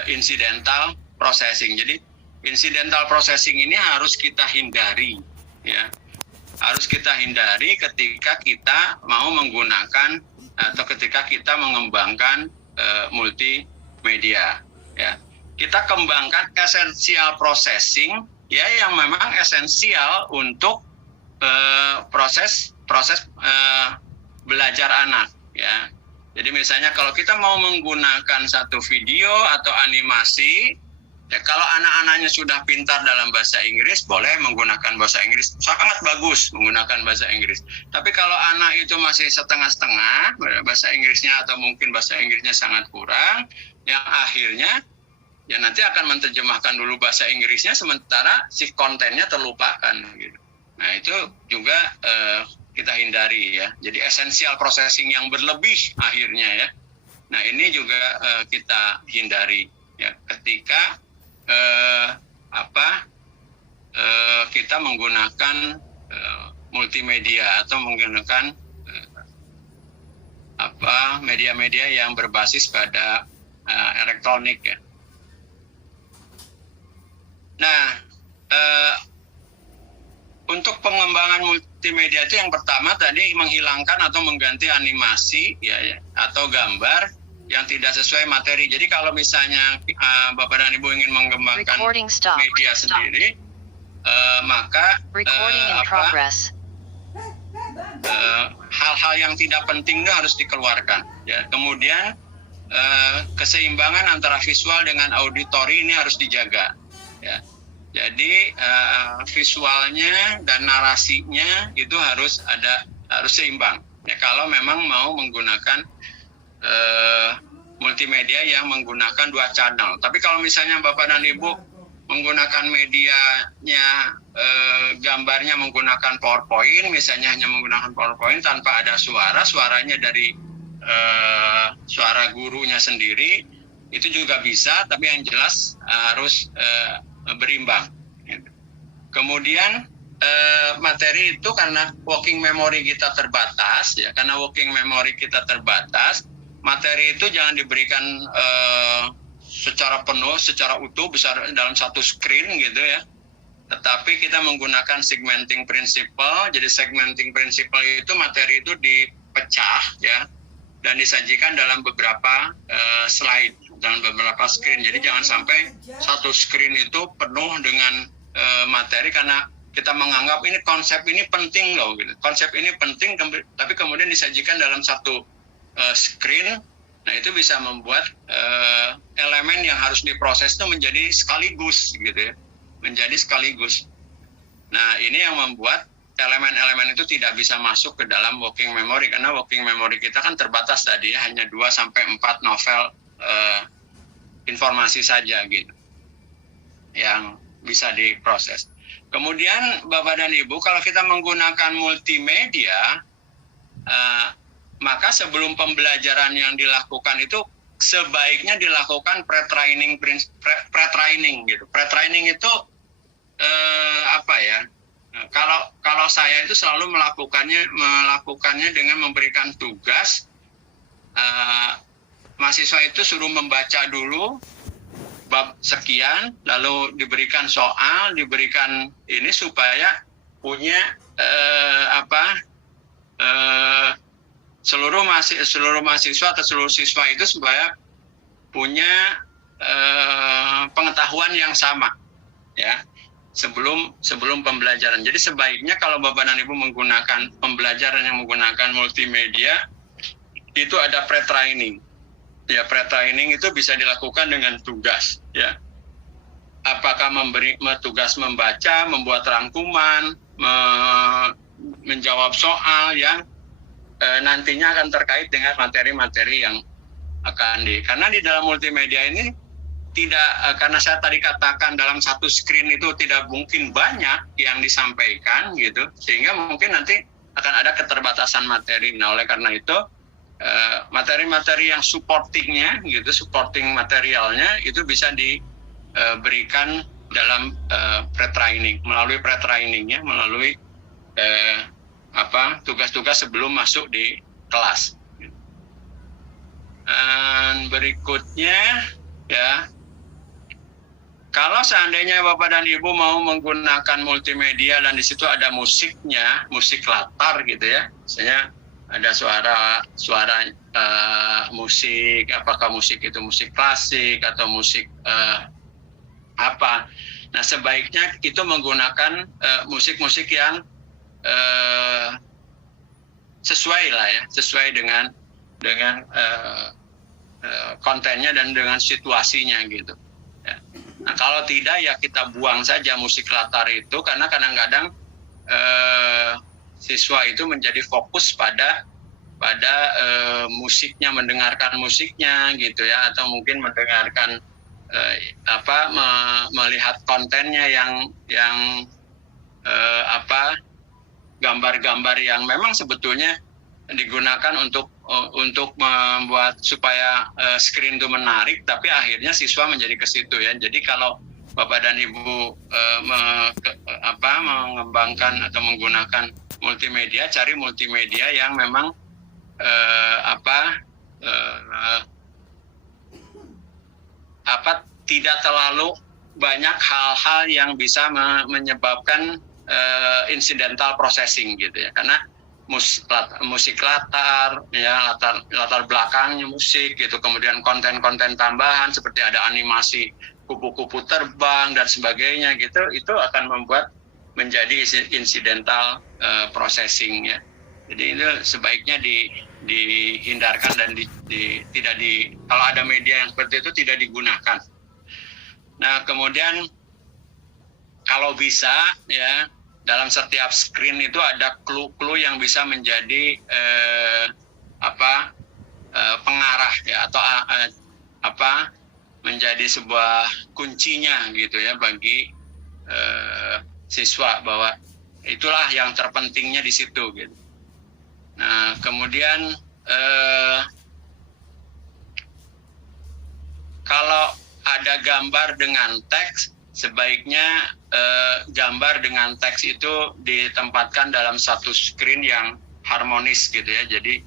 incidental processing. Jadi incidental processing ini harus kita hindari, ya. Harus kita hindari ketika kita mau menggunakan atau ketika kita mengembangkan multimedia, ya. Kita kembangkan essential processing, ya, yang memang esensial untuk proses belajar anak, ya. Jadi misalnya kalau kita mau menggunakan satu video atau animasi Ya, kalau anak-anaknya sudah pintar dalam bahasa Inggris, boleh menggunakan bahasa Inggris. Sangat bagus menggunakan bahasa Inggris. Tapi kalau anak itu masih setengah-setengah bahasa Inggrisnya atau mungkin bahasa Inggrisnya sangat kurang, yang akhirnya ya nanti akan menerjemahkan dulu bahasa Inggrisnya sementara si kontennya terlupakan. Gitu. Nah itu juga kita hindari ya. Jadi essential processing yang berlebih akhirnya ya. Nah ini juga kita hindari ya ketika kita menggunakan multimedia atau menggunakan media-media yang berbasis pada elektronik ya. Nah, untuk pengembangan multimedia itu yang pertama tadi menghilangkan atau mengganti animasi ya atau gambar yang tidak sesuai materi. Jadi kalau misalnya Bapak dan Ibu ingin mengembangkan media sendiri, maka hal-hal yang tidak penting itu harus dikeluarkan. Ya. Kemudian keseimbangan antara visual dengan auditori ini harus dijaga. Ya. Jadi visualnya dan narasinya itu harus seimbang. Ya, kalau memang mau menggunakan multimedia yang menggunakan 2 channel. Tapi kalau misalnya Bapak dan Ibu menggunakan medianya, gambarnya menggunakan PowerPoint, misalnya hanya menggunakan PowerPoint tanpa ada suaranya dari suara gurunya sendiri, itu juga bisa, tapi yang jelas harus berimbang. Kemudian materi itu karena working memory kita terbatas, ya, karena working memory kita terbatas, materi itu jangan diberikan secara penuh, secara utuh, besar dalam satu screen gitu ya. Tetapi kita menggunakan segmenting principle. Jadi segmenting principle itu materi itu dipecah ya dan disajikan dalam beberapa slide, dalam beberapa screen. Jadi jangan sampai satu screen itu penuh dengan materi karena kita menganggap ini konsep ini penting loh gitu. Konsep ini penting tapi kemudian disajikan dalam satu screen. Nah itu bisa membuat elemen yang harus diproses itu menjadi sekaligus gitu ya, menjadi sekaligus. Nah ini yang membuat elemen-elemen itu tidak bisa masuk ke dalam working memory karena working memory kita kan terbatas tadi ya, hanya 2-4 novel informasi saja gitu yang bisa diproses. Kemudian Bapak dan Ibu kalau kita menggunakan multimedia maka sebelum pembelajaran yang dilakukan itu sebaiknya dilakukan pre-training gitu. Pre-training itu Kalau saya itu selalu melakukannya dengan memberikan tugas mahasiswa itu suruh membaca dulu bab sekian, lalu diberikan soal, diberikan ini supaya punya seluruh mahasiswa atau seluruh siswa itu supaya punya pengetahuan yang sama ya sebelum pembelajaran. Jadi sebaiknya kalau Bapak dan Ibu menggunakan pembelajaran yang menggunakan multimedia itu ada pre-training. Ya, pre-training itu bisa dilakukan dengan tugas ya. Apakah tugas membaca, membuat rangkuman, menjawab soal yang nantinya akan terkait dengan materi-materi yang karena di dalam multimedia ini tidak, karena saya tadi katakan dalam satu screen itu tidak mungkin banyak yang disampaikan gitu, sehingga mungkin nanti akan ada keterbatasan materi. Nah oleh karena itu materi-materi yang supportingnya gitu, supporting materialnya itu bisa diberikan dalam pre-training, melalui pre-trainingnya, melalui tugas-tugas sebelum masuk di kelas. Dan berikutnya ya, kalau seandainya Bapak dan Ibu mau menggunakan multimedia dan di situ ada musiknya, musik latar gitu ya, misalnya ada suara musik, apakah musik itu musik klasik atau musik apa. Nah sebaiknya itu menggunakan musik-musik yang sesuai lah ya, sesuai dengan kontennya dan dengan situasinya gitu. Ya. Nah, kalau tidak ya kita buang saja musik latar itu, karena kadang-kadang siswa itu menjadi fokus pada musiknya, mendengarkan musiknya gitu ya, atau mungkin mendengarkan melihat kontennya yang gambar-gambar yang memang sebetulnya digunakan untuk membuat supaya screen itu menarik, tapi akhirnya siswa menjadi ke situ ya. Jadi kalau Bapak dan Ibu mengembangkan atau menggunakan multimedia, cari multimedia yang memang tidak terlalu banyak hal-hal yang bisa menyebabkan incidental processing gitu ya, karena musik latar ya, latar belakangnya musik gitu, kemudian konten-konten tambahan seperti ada animasi kupu-kupu terbang dan sebagainya gitu, itu akan membuat menjadi incidental processing ya. Jadi itu sebaiknya dihindarkan dan kalau ada media yang seperti itu tidak digunakan. Nah, kemudian kalau bisa ya, dalam setiap screen itu ada clue-clue yang bisa menjadi pengarah ya, atau menjadi sebuah kuncinya gitu ya bagi siswa, bahwa itulah yang terpentingnya di situ gitu. Nah, kemudian kalau ada gambar dengan teks, sebaiknya gambar dengan teks itu ditempatkan dalam satu screen yang harmonis gitu ya. Jadi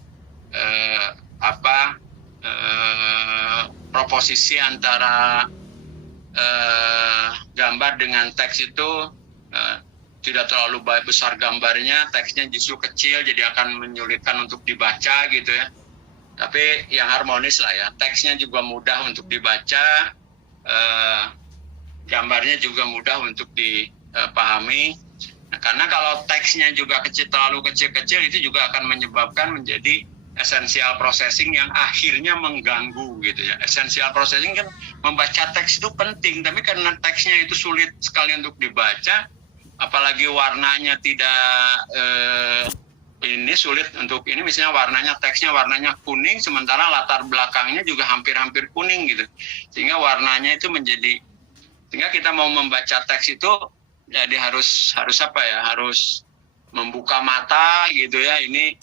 proposisi antara gambar dengan teks itu tidak terlalu besar gambarnya, teksnya justru kecil, jadi akan menyulitkan untuk dibaca gitu ya. Tapi yang harmonis lah ya, teksnya juga mudah untuk dibaca, gambarnya juga mudah untuk dipahami. Nah, karena kalau teksnya juga terlalu kecil-kecil, itu juga akan menyebabkan menjadi essential processing yang akhirnya mengganggu gitu ya. Essential processing kan membaca teks itu penting, tapi karena teksnya itu sulit sekali untuk dibaca, apalagi warnanya tidak sulit untuk ini, misalnya teksnya warnanya kuning, sementara latar belakangnya juga hampir-hampir kuning gitu, sehingga warnanya itu sehingga kita mau membaca teks itu jadi harus membuka mata gitu ya. Ini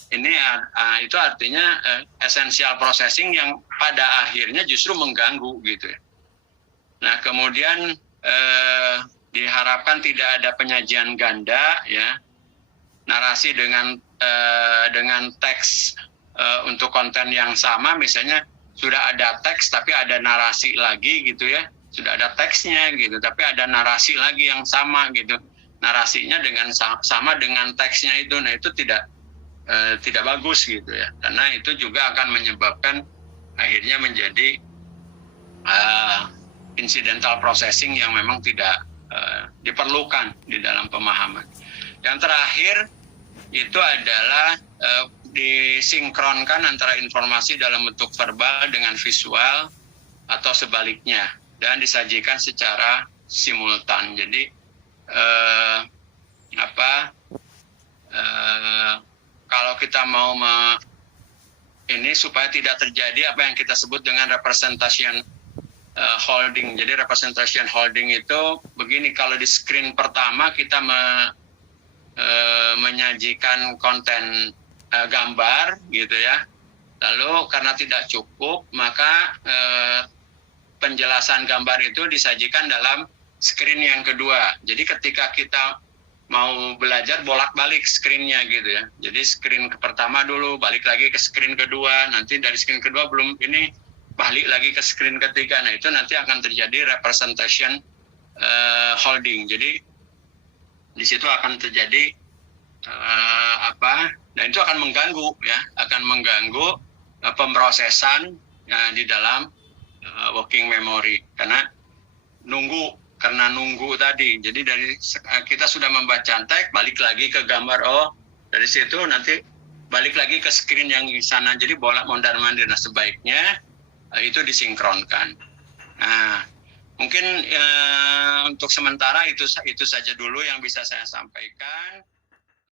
itu artinya essential processing yang pada akhirnya justru mengganggu gitu ya. Nah, kemudian diharapkan tidak ada penyajian ganda ya, narasi dengan teks untuk konten yang sama, misalnya sudah ada teks tapi ada narasi lagi gitu ya, sudah ada teksnya gitu tapi ada narasi lagi yang sama gitu, narasinya sama dengan teksnya itu. Nah, itu tidak bagus gitu ya, karena itu juga akan menyebabkan akhirnya menjadi incidental processing yang memang tidak diperlukan di dalam pemahaman. Yang terakhir itu adalah disinkronkan antara informasi dalam bentuk verbal dengan visual atau sebaliknya, dan disajikan secara simultan. Jadi kalau kita mau ini supaya tidak terjadi apa yang kita sebut dengan representation holding. Jadi representation holding itu begini, kalau di screen pertama kita menyajikan konten gambar gitu ya, lalu karena tidak cukup maka penjelasan gambar itu disajikan dalam screen yang kedua. Jadi ketika kita mau belajar bolak-balik screen-nya gitu ya, jadi screen pertama dulu, balik lagi ke screen kedua, nanti dari screen kedua belum ini balik lagi ke screen ketiga. Nah, itu nanti akan terjadi representation holding. Jadi di situ akan terjadi dan itu akan mengganggu ya, akan mengganggu pemrosesan di dalam working memory, karena nunggu tadi. Jadi dari kita sudah membaca teks, balik lagi ke gambar, dari situ nanti balik lagi ke screen yang di sana. Jadi bolak mondar-mandir. Nah, sebaiknya itu disinkronkan. Nah, Mungkin untuk sementara itu saja dulu yang bisa saya sampaikan.